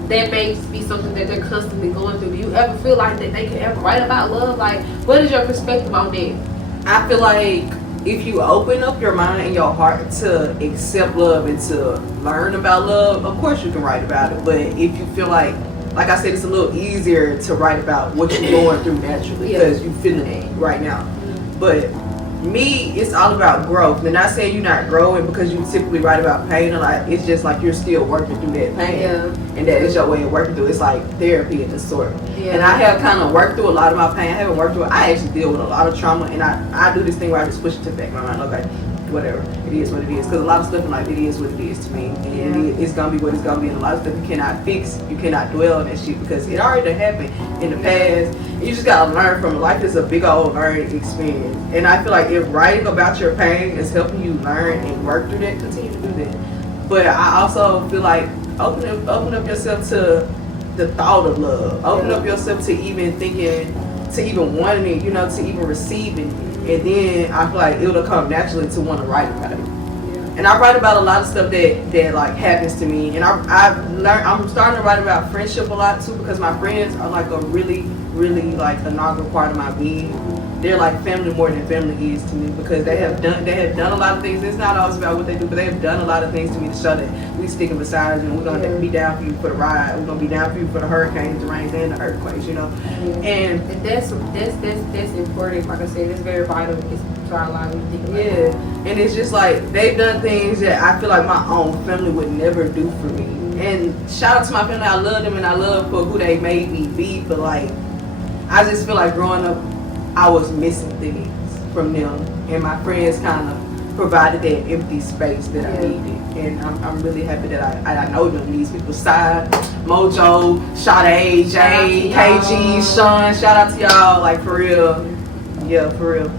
that may be something that they're constantly going through, do you ever feel like that they can ever write about love? Like, what is your perspective on that? I feel like if you open up your mind and your heart to accept love and to learn about love, of course you can write about it. But if you feel like I said, it's a little easier to write about what you're going through naturally, because you're feeling it right now. But me, it's all about growth. And not saying you're not growing because you typically write about pain a lot. It's just like you're still working through that pain. Yeah. And that is your way of working through it. It's like therapy of the sort. Yeah. And I have kind of worked through a lot of my pain. I haven't worked through it. I actually deal with a lot of trauma. And I do this thing where I just push it to the back of my mind. Okay, whatever. It is what it is. Because a lot of stuff in life, it is what it is to me. And it's going to be what it's going to be. And a lot of stuff you cannot fix. You cannot dwell on that shit because it already happened in the past. You just got to learn from it. Life is a big old learning experience. And I feel like if writing about your pain is helping you learn and work through that, continue to do that. But I also feel like open up yourself to the thought of love. Open up yourself to even thinking, to even wanting it, to even receiving it. And then I feel like it'll come naturally to want to write about it. And I write about a lot of stuff that like happens to me. And I'm starting to write about friendship a lot too, because my friends are like a really, really like inaugural part of my being. They're like family more than family is to me, because they have done a lot of things. It's not always about what they do, but they have done a lot of things to me to show that we sticking beside you, and we're gonna be down for you for the ride. We're gonna be down for you for the hurricanes, the rains, and the earthquakes. And that's important. Like I said, it's very vital to our lives. And it's just like they've done things that I feel like my own family would never do for me. And shout out to my family. I love them and I love for who they made me be. But like, I just feel like growing up, I was missing things from them, and my friends kind of provided that empty space that I needed. And I'm really happy that I know them. These people, Side, Mojo, Sade, Jay, KG, Sean. Shout out to y'all, like for real. Yeah, for real.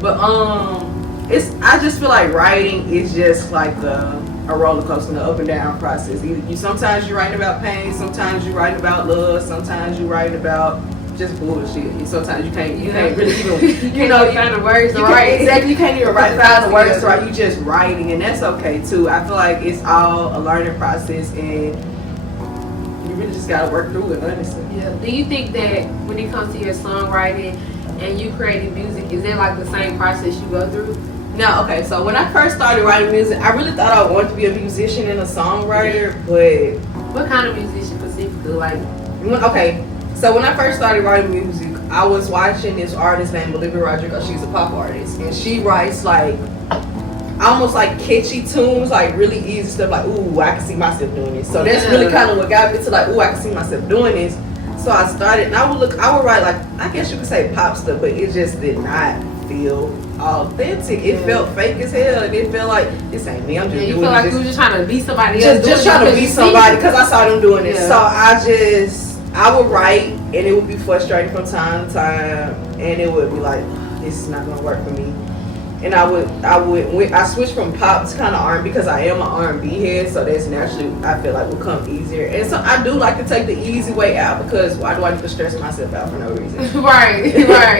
But I just feel like writing is just like a roller coaster, an up and down process. Sometimes you're writing about pain, sometimes you're writing about love, sometimes you're writing about just bullshit. And sometimes you can't really even find the words to write. Exactly, you can't even find the words to write. You just writing, and that's okay too. I feel like it's all a learning process, and you really just gotta work through it, honestly. Yeah. Do you think that when it comes to your songwriting and you creating music, is it like the same process you go through? No, okay. So when I first started writing music, I really thought I wanted to be a musician and a songwriter, but what kind of musician specifically? So when I first started writing music, I was watching this artist named БLeUjeAN. She's a pop artist, and she writes like almost like catchy tunes, like really easy stuff, like ooh, I can see myself doing this. So that's really kind of what got me to like, ooh, I can see myself doing this. So I started, and I would write like, I guess you could say pop stuff, but it just did not feel authentic. It felt fake as hell, and it felt like this ain't me. I'm just doing you feel like this. You were just trying to be somebody else. Just trying to be somebody because I saw them doing it. So I would write, and it would be frustrating from time to time, and it would be like, this is not gonna work for me. And I switched from pop to kind of R&B because I am an R&B head, so that's naturally, I feel like, will come easier. And so I do like to take the easy way out, because why do I need to stress myself out for no reason? Right.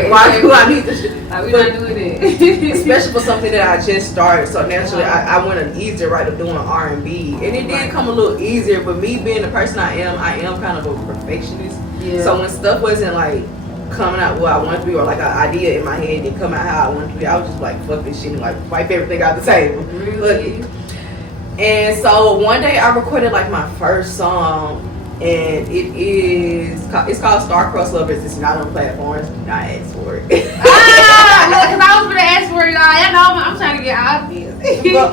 Why do I need to? Like, we're not doing it. Especially for something that I just started, so naturally I went an easier route of doing R&B, and it did come a little easier. But me being the person I am kind of a perfectionist. Yeah. So when stuff wasn't like coming out what I want to be, or like an idea in my head didn't come out how I want to be, I was just like, fuck this shit, and like wipe everything out the table. Really? And so one day I recorded like my first song, and it's called Star-Crossed Lovers. It's not on platforms. Do not ask for it. Because I was gonna ask for it. I know I'm trying to get obvious. But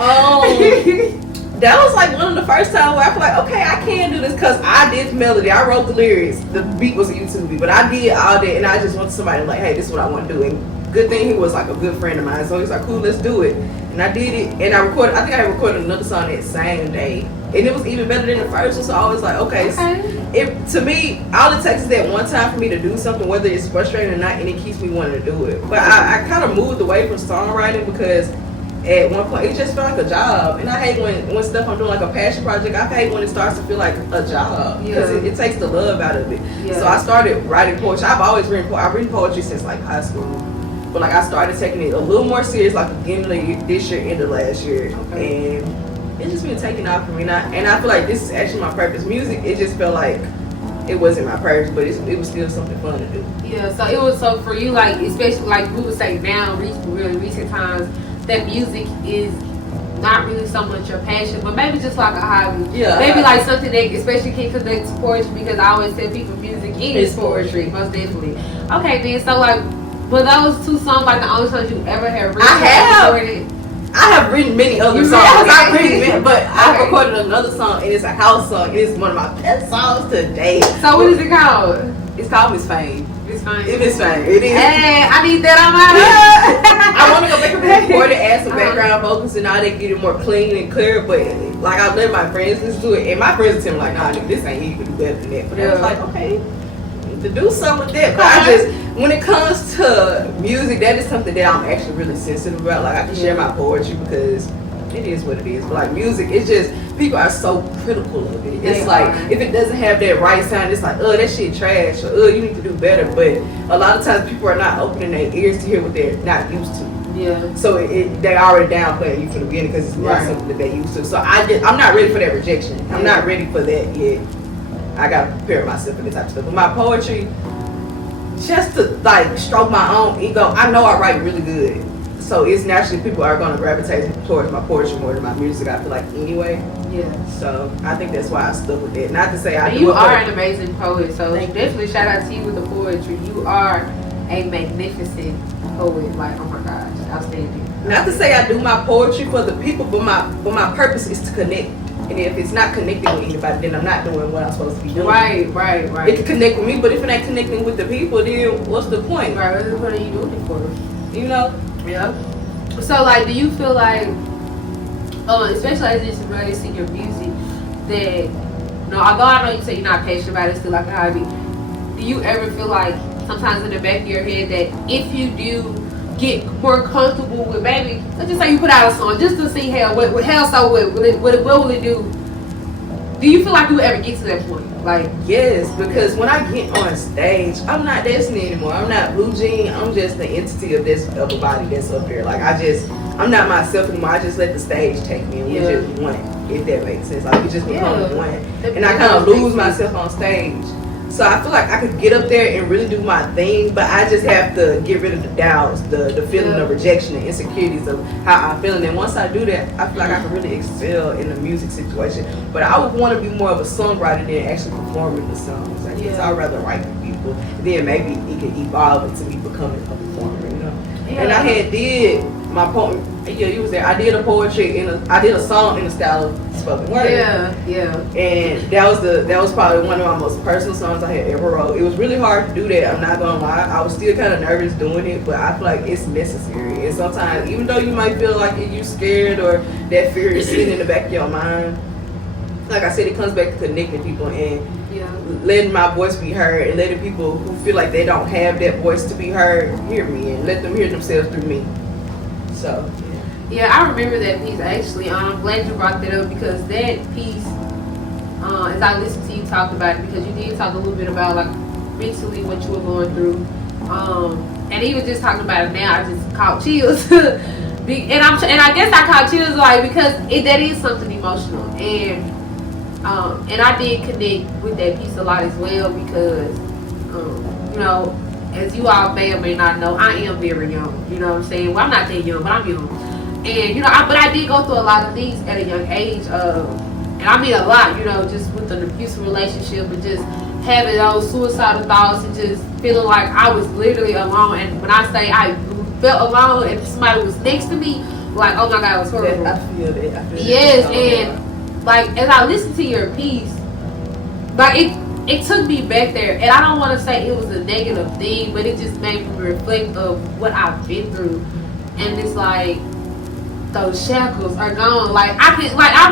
that was like one of the first times where I feel like, okay, I can do this, because I did the melody, I wrote the lyrics, the beat was a YouTube beat, but I did all that, and I just wanted somebody like, hey, this is what I want to do. And good thing he was like a good friend of mine, so he's like, cool, let's do it. And I did it, and I think I recorded another song that same day, and it was even better than the first one. So I was like, okay. To me, all it takes is that one time for me to do something, whether it's frustrating or not, and it keeps me wanting to do it. But I kind of moved away from songwriting, because at one point it just felt like a job, and I hate when stuff I'm doing like a passion project, I hate when it starts to feel like a job, because it takes the love out of it. So I started writing poetry. I've always written poetry. I've written poetry since like high school, but like I started taking it a little more serious like beginning of this year, end of last year, and it's just been taking off for me. And I feel like this is actually my purpose. Music, it just felt like it wasn't my purpose, but it was still something fun to do. Yeah, so it was, so for you, like, especially like we would say now, really recent times, that music is not really so much your passion, but maybe just like a hobby. Yeah. Maybe like something that especially can connect to poetry, because I always tell people music is poetry, most definitely. Okay, then, so like, But those 2 songs like the only songs you ever had written? I have written many other songs. I've written many, but I recorded another song, and it's a house song. It is one of my best songs to date. So what is it called? It's called Miss Fame. Miss Fame. It is Fame. It is. Hey, I need that on my I want to go back and record it, add some background vocals and all that, get it more clean and clear. But like I let my friends listen to it, and my friends tell me like, nah, nigga, this ain't you. You can do better than that. But I was like, okay, to do something with that. But I just, when it comes to music, that is something that I'm actually really sensitive about. Like I can share my poetry because it is what it is. But like music, it's just people are so critical of it. It's like if it doesn't have that right sound, it's like, that shit trash, or you need to do better. But a lot of times people are not opening their ears to hear what they're not used to. Yeah. So they already downplaying you from the beginning because it's not something that they used to. So I'm not ready for that rejection. I'm not ready for that yet. I gotta prepare myself for this type of stuff. But my poetry, just to like stroke my own ego, I know I write really good. So it's naturally people are gonna gravitate towards my poetry more than my music, I feel like anyway. Yeah. So I think that's why I stuck with it. Not to say you are an amazing poet, so definitely shout out to you with the poetry. You are a magnificent poet. Like, oh my gosh, outstanding. Not to say I do my poetry for the people, but my purpose is to connect. And if it's not connecting with anybody, then I'm not doing what I'm supposed to be doing. Right. It can connect with me, but if it ain't connecting with the people, then what's the point? Right, what are you doing it for? You know? Yeah. So, like, do you feel like, especially as it's related to your music, that, although I know you say you're not patient about it, still like a hobby, do you ever feel like sometimes in the back of your head that if you do get more comfortable with, maybe, let's just say you put out a song just to see what will it do? Do you feel like you would ever get to that point? Like, yes, because when I get on stage, I'm not Destiny anymore. I'm not Bleu Jean. I'm just the entity of a body that's up there. Like I'm not myself anymore. I just let the stage take me, and we just one. If that makes sense, like we just become one, and I kind of lose myself on stage. So I feel like I could get up there and really do my thing, but I just have to get rid of the doubts, the feeling of rejection and insecurities of how I'm feeling. And once I do that, I feel like I can really excel in the music situation. But I would want to be more of a songwriter than actually performing the songs. I guess I'd rather write for people. Then maybe it could evolve into me becoming a performer, you know? Yeah. And I did my poem. Yeah, you was there. I did a poetry I did a song in the style of spoken word. Yeah. And that was probably one of my most personal songs I had ever wrote. It was really hard to do that. I'm not gonna lie. I was still kind of nervous doing it, but I feel like it's necessary. And sometimes, even though you might feel like you're scared or that fear is sitting in the back of your mind, like I said, it comes back to connecting people and letting my voice be heard, and letting people who feel like they don't have that voice to be heard hear me, and let them hear themselves through me. So. Yeah, I remember that piece actually. I'm glad you brought that up because that piece, as I listened to you talk about it, because you did talk a little bit about like mentally what you were going through, and even just talking about it now, I just caught chills. and I guess I caught chills like because that is something emotional, and I did connect with that piece a lot as well because as you all may or may not know, I am very young. You know what I'm saying? Well, I'm not that young, but I'm young. And, but I did go through a lot of things at a young age. And I mean a lot, just with an abusive relationship and just having those suicidal thoughts and just feeling like I was literally alone. And when I say I felt alone and somebody was next to me, like, oh my God, it was horrible. I feel that. Yes, and like, as I listened to your piece, like, it took me back there, and I don't want to say it was a negative thing, but it just made me reflect of what I've been through, and it's like those shackles are gone. Like I'm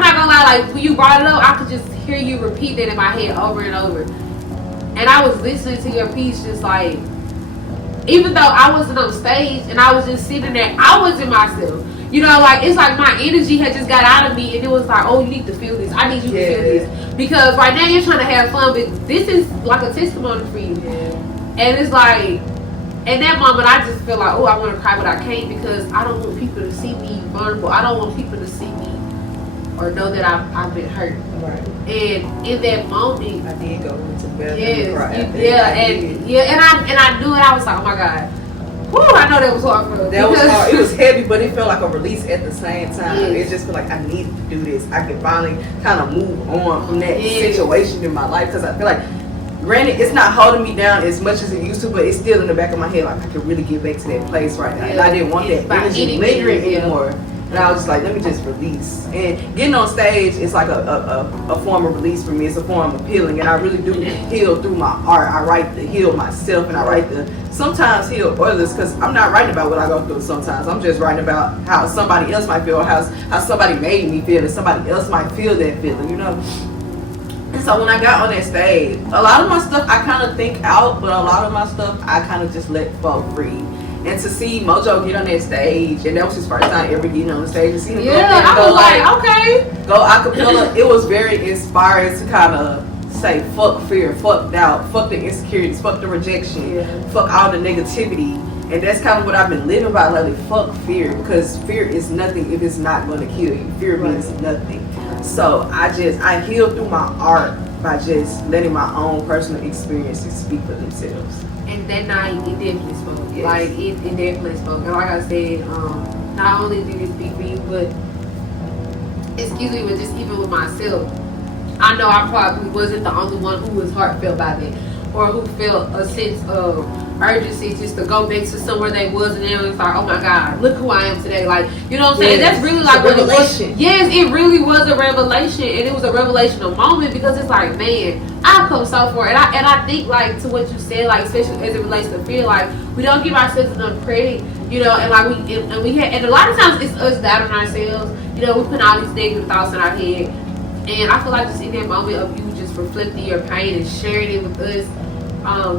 not gonna lie, like when you brought it up, I could just hear you repeat that in my head over and over, and I was listening to your piece just like, even though I wasn't on stage and I was just sitting there, I wasn't myself. Like it's like my energy had just got out of me, and it was like, oh, you need to feel this. I need you to feel this. Because right now you're trying to have fun, but this is like a testimony for you. Yeah. And it's like, in that moment, I just feel like, oh, I want to cry, but I can't because I don't want people to see me vulnerable. I don't want people to see me or know that I've been hurt. Right. And in that moment, I did go into the bathroom and cry. And I knew it. I was like, oh my God. Woo, I know that was hard for her. That was hard. It was heavy, but it felt like a release at the same time. Yes. It just felt like I needed to do this. I could finally kind of move on from that situation in my life because I feel like Granted, it's not holding me down as much as it used to, but it's still in the back of my head. Like I could really get back to that place right now. And I didn't want that energy lingering anymore. And I was just like, let me just release. And getting on stage is like a form of release for me. It's a form of healing. And I really do heal through my art. I write to heal myself, and I write to sometimes heal others, because I'm not writing about what I go through sometimes. I'm just writing about how somebody else might feel, how somebody made me feel, and somebody else might feel that feeling, you know? And so when I got on that stage, a lot of my stuff I kind of think out, but a lot of my stuff I kind of just let fall free. And to see Mojo get on that stage, and that was his first time ever getting on the stage, and see him I was like, okay, go acapella, it was very inspiring to kind of say, fuck fear, fuck doubt, fuck the insecurities, fuck the rejection, fuck all the negativity. And that's kind of what I've been living by lately. Fuck fear, because fear is nothing if it's not going to kill you. Fear means nothing. So I heal through my art by just letting my own personal experiences speak for themselves. And that night, it definitely spoke. Yes. Like, it definitely spoke. And like I said, not only did it speak for you, but, excuse me, but just even with myself, I know I probably wasn't the only one who was heartfelt by that, or who felt a sense of urgency just to go back to somewhere they was, and then it was like, oh my God, look who I am today. Like, you know what I'm saying? Yes. That's really like what it was. Yes, it really was a revelation, and it was a revelational moment, because it's like, man, I've come so far, and I think, like, to what you said, like, especially as it relates to fear, like, we don't give ourselves enough credit, you know, and like and a lot of times it's us doubting ourselves, you know, we put all these negative thoughts in our head. And I feel like just in that moment of you just reflecting your pain and sharing it with us,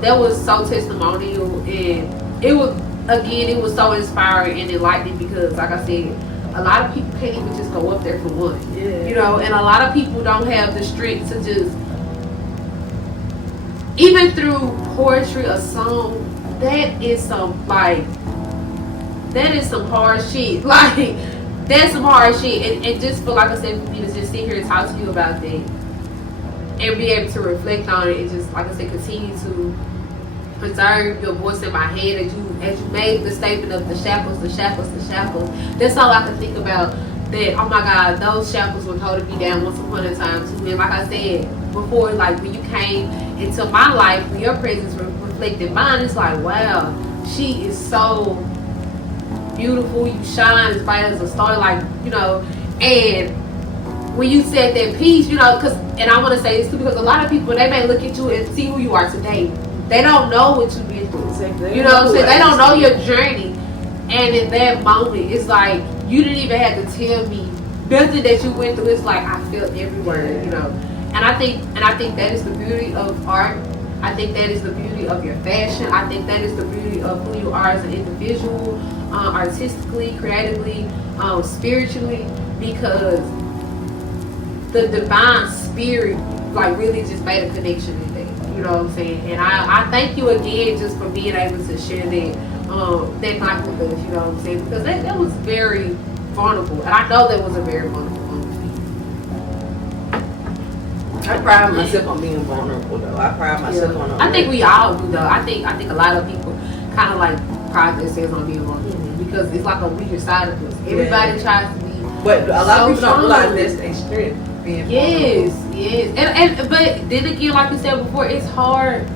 that was so testimonial, and it was so inspiring and enlightening, because like I said, a lot of people can't even just go up there for one. You know, and a lot of people don't have the strength to just, even through poetry, a song, that is some hard shit. Like, that's some hard shit, and just for, like I said, for me to just sit here and talk to you about that, and be able to reflect on it, and just, like I said, continue to preserve your voice in my head as you made the statement of the shackles. That's all I can think about. That, oh my God, those shackles were holding me down once upon a time too. And like I said before, like when you came into my life, when your presence reflected mine, it's like, wow, she is so beautiful, you shine as bright as a star, like, you know. And when you said that piece, you know, and I want to say this too, because a lot of people, they may look at you and see who you are today. They don't know what you've been through. Exactly. You know what I'm saying? They don't know your journey. And in that moment, it's like, you didn't even have to tell me nothing that you went through. It's like, I felt every word, you know. And I think that is the beauty of art. I think that is the beauty of your fashion. I think that is the beauty of who you are as an individual, artistically, creatively, spiritually, because the divine spirit, like, really just made a connection with that. You know what I'm saying? And I thank you again just for being able to share that night with us. You know what I'm saying? Because that was very vulnerable, and I know that was a very vulnerable moment for you. I pride myself on being vulnerable, though. I pride myself on. I think we all do, though. I think a lot of people kind of like pride themselves on being vulnerable, because it's like a weaker side of us. Everybody tries to be, but a lot of people don't realize that's their strength. Yes. And but then again, like you said before, it's hard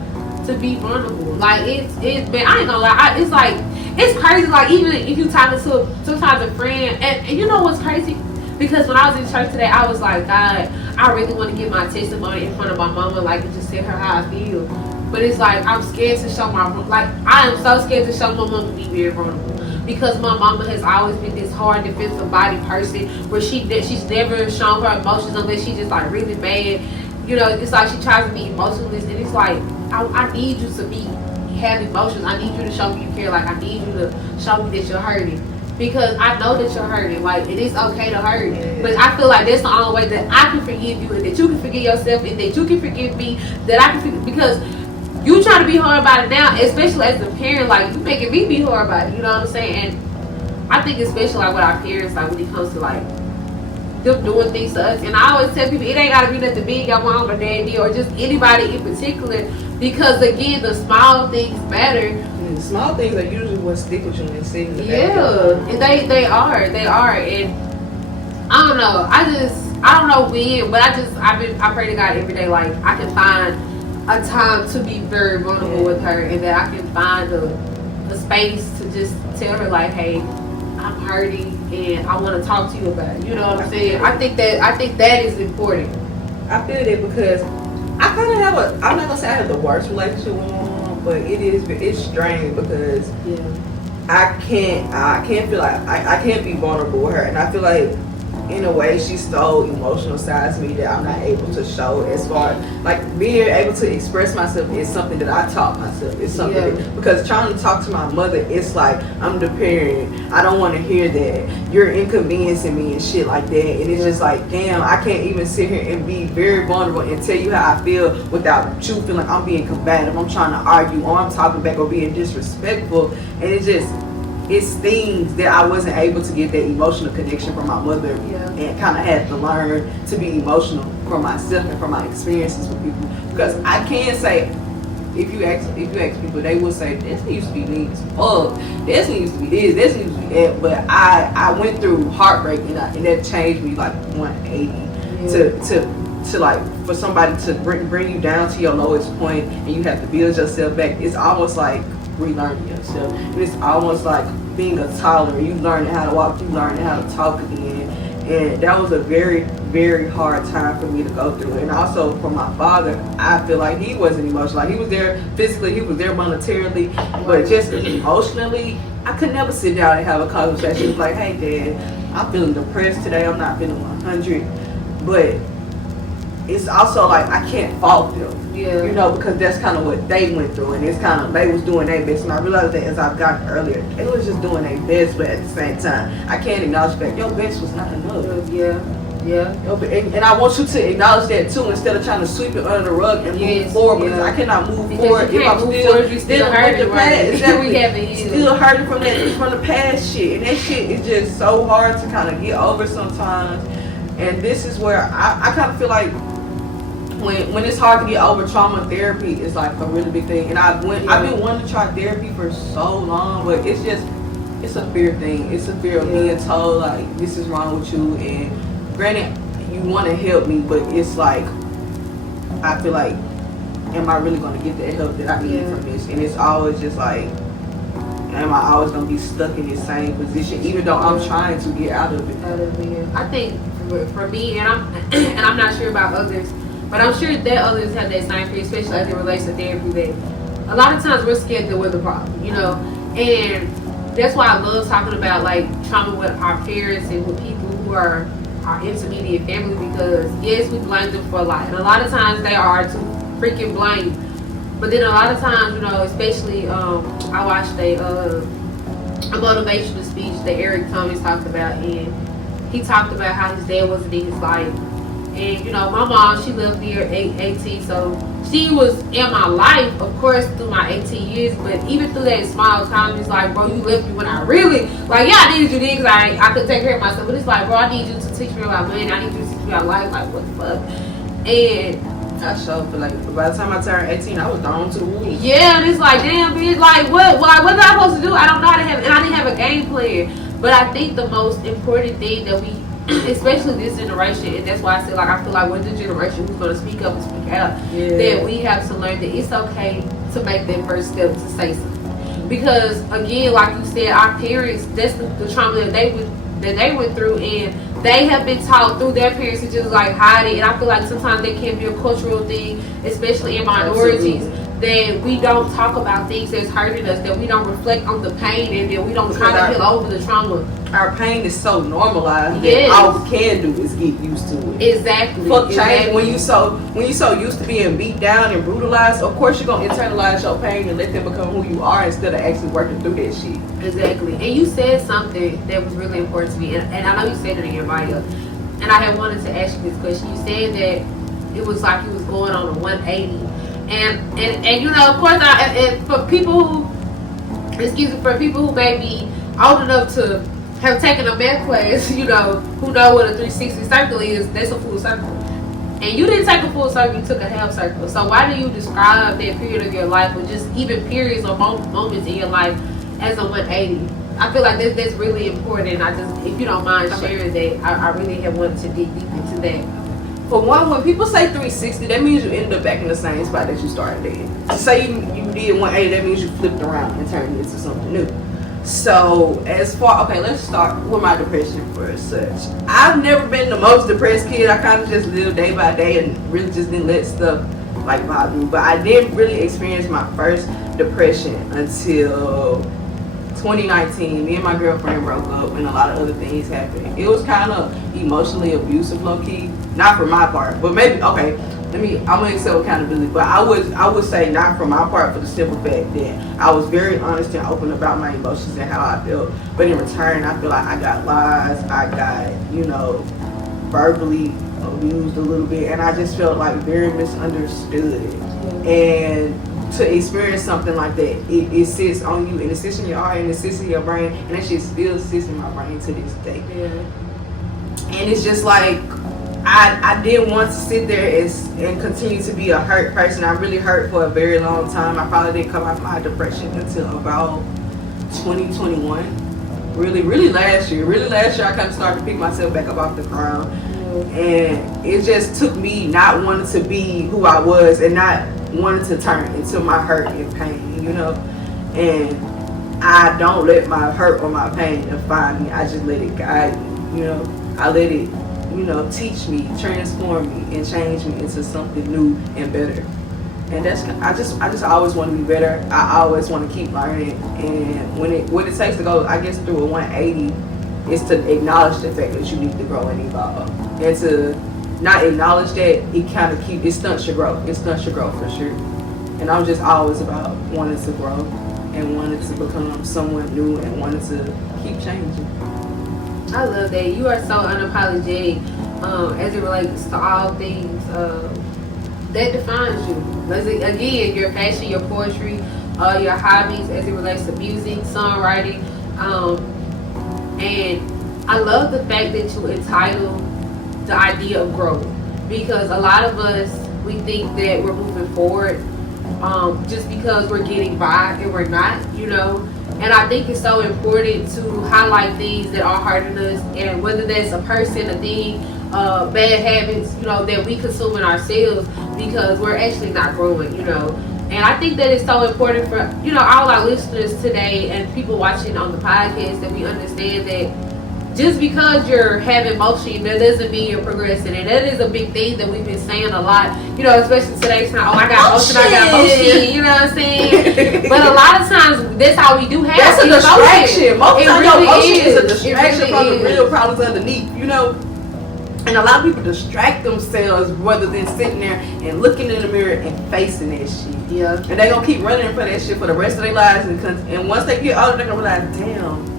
to be vulnerable. Like, it's man, I ain't gonna lie, it's like, it's crazy. Like, even if you talking to sometimes a friend, and you know what's crazy? Because when I was in church today, I was like, God, I really want to get my testimony in front of my mama, like, and just tell her how I feel. But it's like, I'm scared to show I am so scared to show my mama be very vulnerable. Because my mama has always been this hard defensive body person, where she's never shown her emotions unless she's just like really mad. You know, it's like she tries to be emotionless, and it's like, I need you to have emotions. I need you to show me you care. Like, I need you to show me that you're hurting, because I know that you're hurting. Like, it is okay to hurt, but I feel like that's the only way that I can forgive you, and that you can forgive yourself, and that you can forgive me. That I can forgive, because you trying to be hard about it now, especially as a parent, like, you making me be hard about it, you know what I'm saying? And I think especially like with our parents, like when it comes to like them doing things to us, and I always tell people, it ain't gotta be nothing big, your mom or daddy or just anybody in particular, because again, the small things matter. And the small things are usually what stick with you and sit in the back. Yeah, and they are, and I don't know, I don't know when, but I pray to God every day, like, I can find a time to be very vulnerable with her, and that I can find a space to just tell her like, hey, I'm hurting and I want to talk to you about it. You know what I'm saying? I think that is important. I feel that because I kind of have I'm not gonna say I have the worst relationship with my mom, but it's strange because I can't feel like I can't be vulnerable with her, and I feel like in a way she stole emotional sides of me that I'm not able to show. As far like being able to express myself is something that I taught myself. It's something because trying to talk to my mother, it's like I'm the parent. I don't want to hear that you're inconveniencing me and shit like that. And it's just like, damn, I can't even sit here and be very vulnerable and tell you how I feel without you feeling like I'm being combative. I'm trying to argue or I'm talking back or being disrespectful, and it's things that I wasn't able to get that emotional connection from my mother, and kind of had to learn to be emotional for myself and from my experiences with people. Because I can say, if you ask people, they will say this used to be mean as fuck, this used to be this used to be that. But I went through heartbreak, and that changed me like 180 to like for somebody to bring you down to your lowest point, and you have to build yourself back. It's almost like relearning yourself. It's almost like being a toddler. You learning how to walk, you learning how to talk again. And that was a very, very hard time for me to go through. And also for my father, I feel like he wasn't emotional. Like he was there physically, he was there monetarily, but just emotionally, I could never sit down and have a conversation. It was like, hey Dad, I'm feeling depressed today, I'm not feeling 100. But it's also like I can't fault them. You know, because that's kind of what they went through, and it's kind of, they was doing their best, and I realized that as I've gotten earlier, they was just doing their best, but at the same time, I can't acknowledge that your best was not enough. And I want you to acknowledge that too, instead of trying to sweep it under the rug and move forward, because I cannot move forward if I'm still hurting the past. Still hurting from the past shit, and that shit is just so hard to kind of get over sometimes. And this is where I kind of feel like when it's hard to get over, trauma therapy is like a really big thing. And I've been wanting to try therapy for so long, but it's a fear thing. It's a fear of being told like this is wrong with you. And granted, you want to help me, but it's like I feel like, am I really going to get the help that I need from this? And it's always just like, am I always going to be stuck in this same position, even though I'm trying to get out of it? I think for me, and I'm not sure about others, but I'm sure that others have that same fear, especially as it relates to therapy, that a lot of times we're scared that we're the problem, you know? And that's why I love talking about like trauma with our parents and with people who are our intermediate family, because yes, we blame them for a lot. And a lot of times they are to freaking blame. But then a lot of times, you know, especially I watched a motivational speech that Eric Thomas talked about, and he talked about how his dad wasn't in his life. And you know, my mom, she lived near 18, so she was in my life, of course, through my 18 years. But even through that small time, it's like, bro, you left me when I really, like, yeah, I needed you then because I could take care of myself. But it's like, bro, I need you to teach me about money. I need you to teach me about life. Like, what the fuck? And I sure feel like by the time I turned 18, I was gone to the woods. Yeah, and it's like, damn, bitch, like, what was I supposed to do? I don't know how to have, and I didn't have a game plan. But I think the most important thing that we, especially this generation, and that's why I feel like we're the generation who's going to speak up and speak out, that we have to learn that it's okay to make that first step to say something. Because again, like you said, our parents, that's the trauma that they went through, and they have been taught through their parents to just like hide it. And I feel like sometimes that can be a cultural thing, especially in minorities. That we don't talk about things that's hurting us, that we don't reflect on the pain, and that we don't try to heal over the trauma. Our pain is so normalized that all we can do is get used to it. Exactly. Fuck change. Exactly. When you so used to being beat down and brutalized, of course you're gonna internalize your pain and let them become who you are instead of actually working through that shit. Exactly. And you said something that was really important to me, and I know you said it in your bio, and I had wanted to ask you this question. You said that it was like you was going on a 180. And you know, of course, for people who may be old enough to have taken a math class, you know, who know what a 360 circle is, that's a full circle. And you didn't take a full circle, you took a half circle. So why do you describe that period of your life, or just even periods or moments in your life, as a 180? I feel like that's really important. I just, if you don't mind sharing that, I really have wanted to dig deep into that. For one, when people say 360, that means you end up back in the same spot that you started in. Say you did 180, that means you flipped around and turned into something new. So as far, okay, let's start with my depression for such. I've never been the most depressed kid. I kind of just lived day by day and really just didn't let stuff like bother me. But I didn't really experience my first depression until 2019. Me and my girlfriend broke up and a lot of other things happened. It was kind of emotionally abusive, low key. Not for my part, but maybe, okay, I'm gonna accept accountability, but I would say not for my part, for the simple fact that I was very honest and open about my emotions and how I felt. But in return, I feel like I got lies, I got, verbally abused a little bit, and I just felt like very misunderstood. And to experience something like that, it sits on you, and it sits in your heart, and it sits in your brain, and that shit still sits in my brain to this day. And it's just like, I didn't want to sit there and continue to be a hurt person. I really hurt for a very long time. I probably didn't come out of my depression until about 2021. Really last year. I kind of started to pick myself back up off the ground. And it just took me not wanting to be who I was and not wanting to turn into my hurt and pain, And I don't let my hurt or my pain define me. I just let it guide me, I let it teach me, transform me, and change me into something new and better. And I just always want to be better. I always want to keep learning. And what it takes to go, I guess, through a 180 is to acknowledge the fact that you need to grow and evolve. And to not acknowledge that, it stunts your growth. It stunts your growth for sure. And I'm just always about wanting to grow and wanting to become someone new and wanting to keep changing. I love that. You are so unapologetic as it relates to all things that defines you. Again, your fashion, your poetry, your hobbies as it relates to music, songwriting. And I love the fact that you entitle the idea of growth. Because a lot of us, we think that we're moving forward just because we're getting by and we're not, And I think it's so important to highlight things that are hurting us, and whether that's a person, a thing, bad habits, that we consume in ourselves because we're actually not growing, And I think that it's so important for, all our listeners today and people watching on the podcast that we understand that just because you're having motion, that doesn't mean you're progressing. And that is a big thing that we've been saying a lot, especially today's time. Oh, I got motion, I got motion, you know what I'm saying? But a lot of times, that's all we do have. That's a distraction. Most of the time, your motion is a distraction really from the real problems underneath, And a lot of people distract themselves rather than sitting there and looking in the mirror and facing that shit. Yeah. And they're going to keep running for that shit for the rest of their lives. And once they get older, they're going to realize, damn,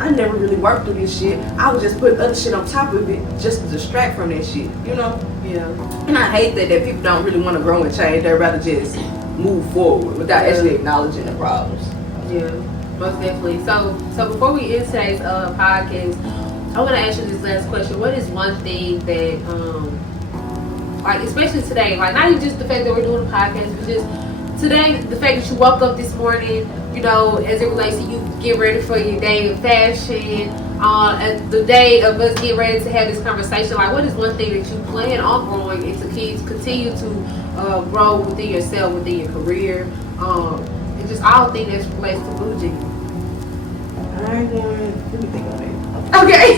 I never really worked through this shit. I was just putting other shit on top of it just to distract from that shit, Yeah. And I hate that people don't really want to grow and change. They'd rather just move forward without actually acknowledging the problems. Yeah, most definitely. So before we end today's podcast, I want to ask you this last question. What is one thing that, especially today, not even just the fact that we're doing a podcast, but just today, the fact that you woke up this morning, as it relates to you get ready for your day of fashion, the day of us getting ready to have this conversation, what is one thing that you plan on growing and to continue to grow within yourself, within your career, and just all things that relates to Bleu Jean? Let me think on it. Okay,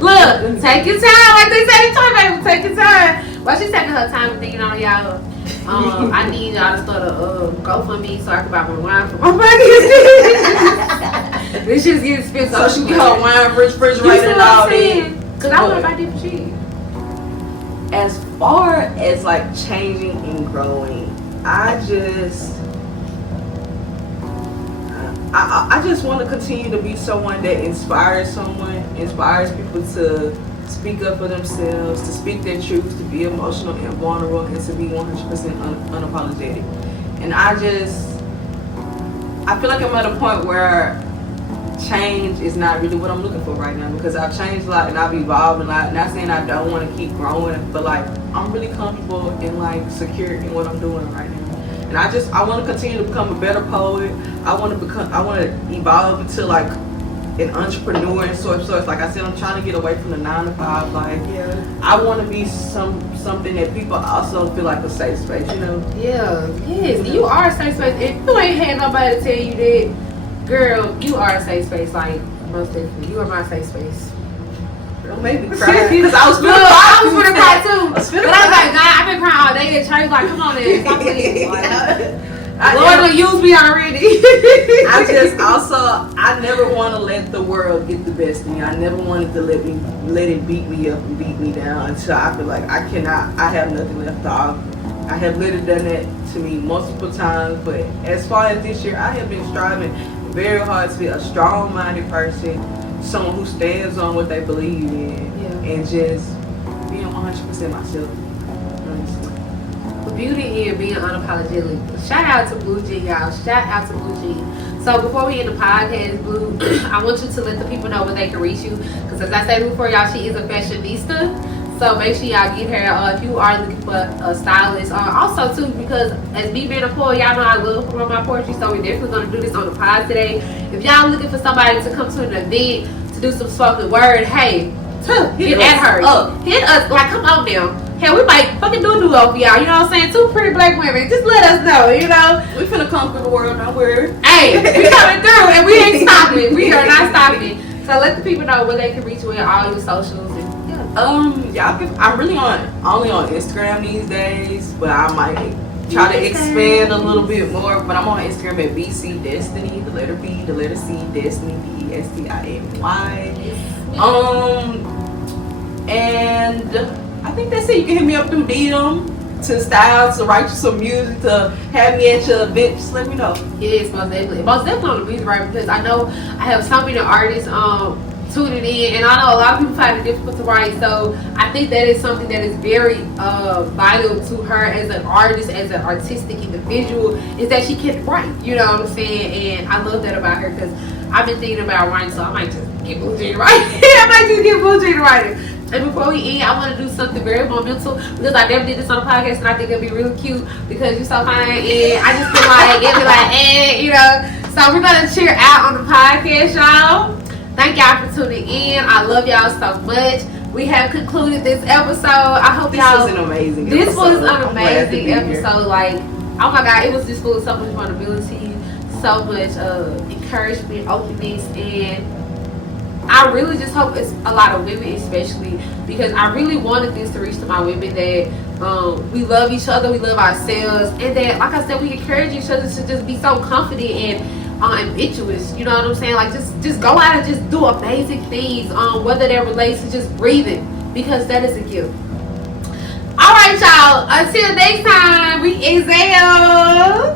look, take your time, like they say, take your time. While she's taking her time and thinking on y'all, I need y'all to start a GoFundMe so I can buy my wine for my pocket. This shit's getting expensive. So she get her wine refrigerator and all that. Because I want to buy different shit. As far as changing and growing, I just want to continue to be someone that inspires people to speak up for themselves, to speak their truth, to be emotional and vulnerable, and to be 100% unapologetic. And I feel like I'm at a point where change is not really what I'm looking for right now, because I've changed a lot and I've evolved a lot. Not saying I don't want to keep growing, but I'm really comfortable and secure in what I'm doing right now. And I want to continue to become a better poet. I want to evolve into an entrepreneur and sorts. Like I said, I'm trying to get away from the 9 to 5 life. Yeah. I want to be something that people also feel like a safe space, you know? Yeah, yes, you are a safe space. If you ain't had nobody to tell you that, girl, you are a safe space. Like, most definitely, you are my safe space. Don't make me cry. Because I was Look, finna I was gonna cry too. I was finna But I was cry. like, God, I've been crying all day at church. Like, come on, then, stop playing. Like, I Lord will use me already. I just also, I never want to let the world get the best of me. I never wanted to let it beat me up and beat me down until I feel like I have nothing left to offer. I have literally done that to me multiple times, but as far as this year, I have been striving very hard to be a strong-minded person, someone who stands on what they believe in, and just being 100% myself. Beauty and being unapologetic. Shout out to Bleu Jean, y'all. Shout out to Bleu Jean. So before we end the podcast, Blue, I want you to let the people know where they can reach you. Because as I said before, y'all, she is a fashionista. So make sure y'all get her if you are looking for a stylist. Also too, because as me being a poet, y'all know I love to run my poetry. So we're definitely gonna do this on the pod today. If y'all looking for somebody to come to an event to do some spoken word, hey, get at her. Hit us. Like, come on now. Hell, we might fucking do a duo for y'all. You know what I'm saying? Two pretty black women. Just let us know, you know? We finna conquer the world, don't worry. Hey, we coming through and we ain't stopping. We are not stopping. So let the people know where they can reach you in all your socials. And y'all can. I'm really only on Instagram these days, but I might try to expand a little bit more. But I'm on Instagram at BC Destiny, the letter B, the letter C, Destiny, DESTINY. And I think that's it. You can hit me up through DM to style, to write you some music, to have me at your event. Just let me know. yes, most definitely. Most definitely on the music, right? Because I know I have so many artists tuning in, and I know a lot of people find it difficult to write. So I think that is something that is very vital to her as an artist, as an artistic individual, is that she can write. You know what I'm saying? And I love that about her because I've been thinking about writing, so I might just get Bleu Jean to write. I might just get Bleu Jean to write it. And before we end, I want to do something very monumental because I never did this on the podcast, and I think it'll be really cute because you're so fine, and I just feel like it'll be like, you know. So we're gonna cheer out on the podcast, y'all. Thank y'all for tuning in. I love y'all so much. We have concluded this episode. I hope y'all. This was an amazing This episode. was an amazing episode. episode. Like, oh my God, it was just full of so much vulnerability, so much encouragement, openness, and I really just hope it's a lot of women, especially because I really wanted this to reach to my women that we love each other, we love ourselves, and that, like I said, we encourage each other to just be so confident and ambitious. You know what I'm saying? Like, just go out and just do amazing things. Whether that relates to just breathing, because that is a gift. All right, y'all. Until next time, we exhale.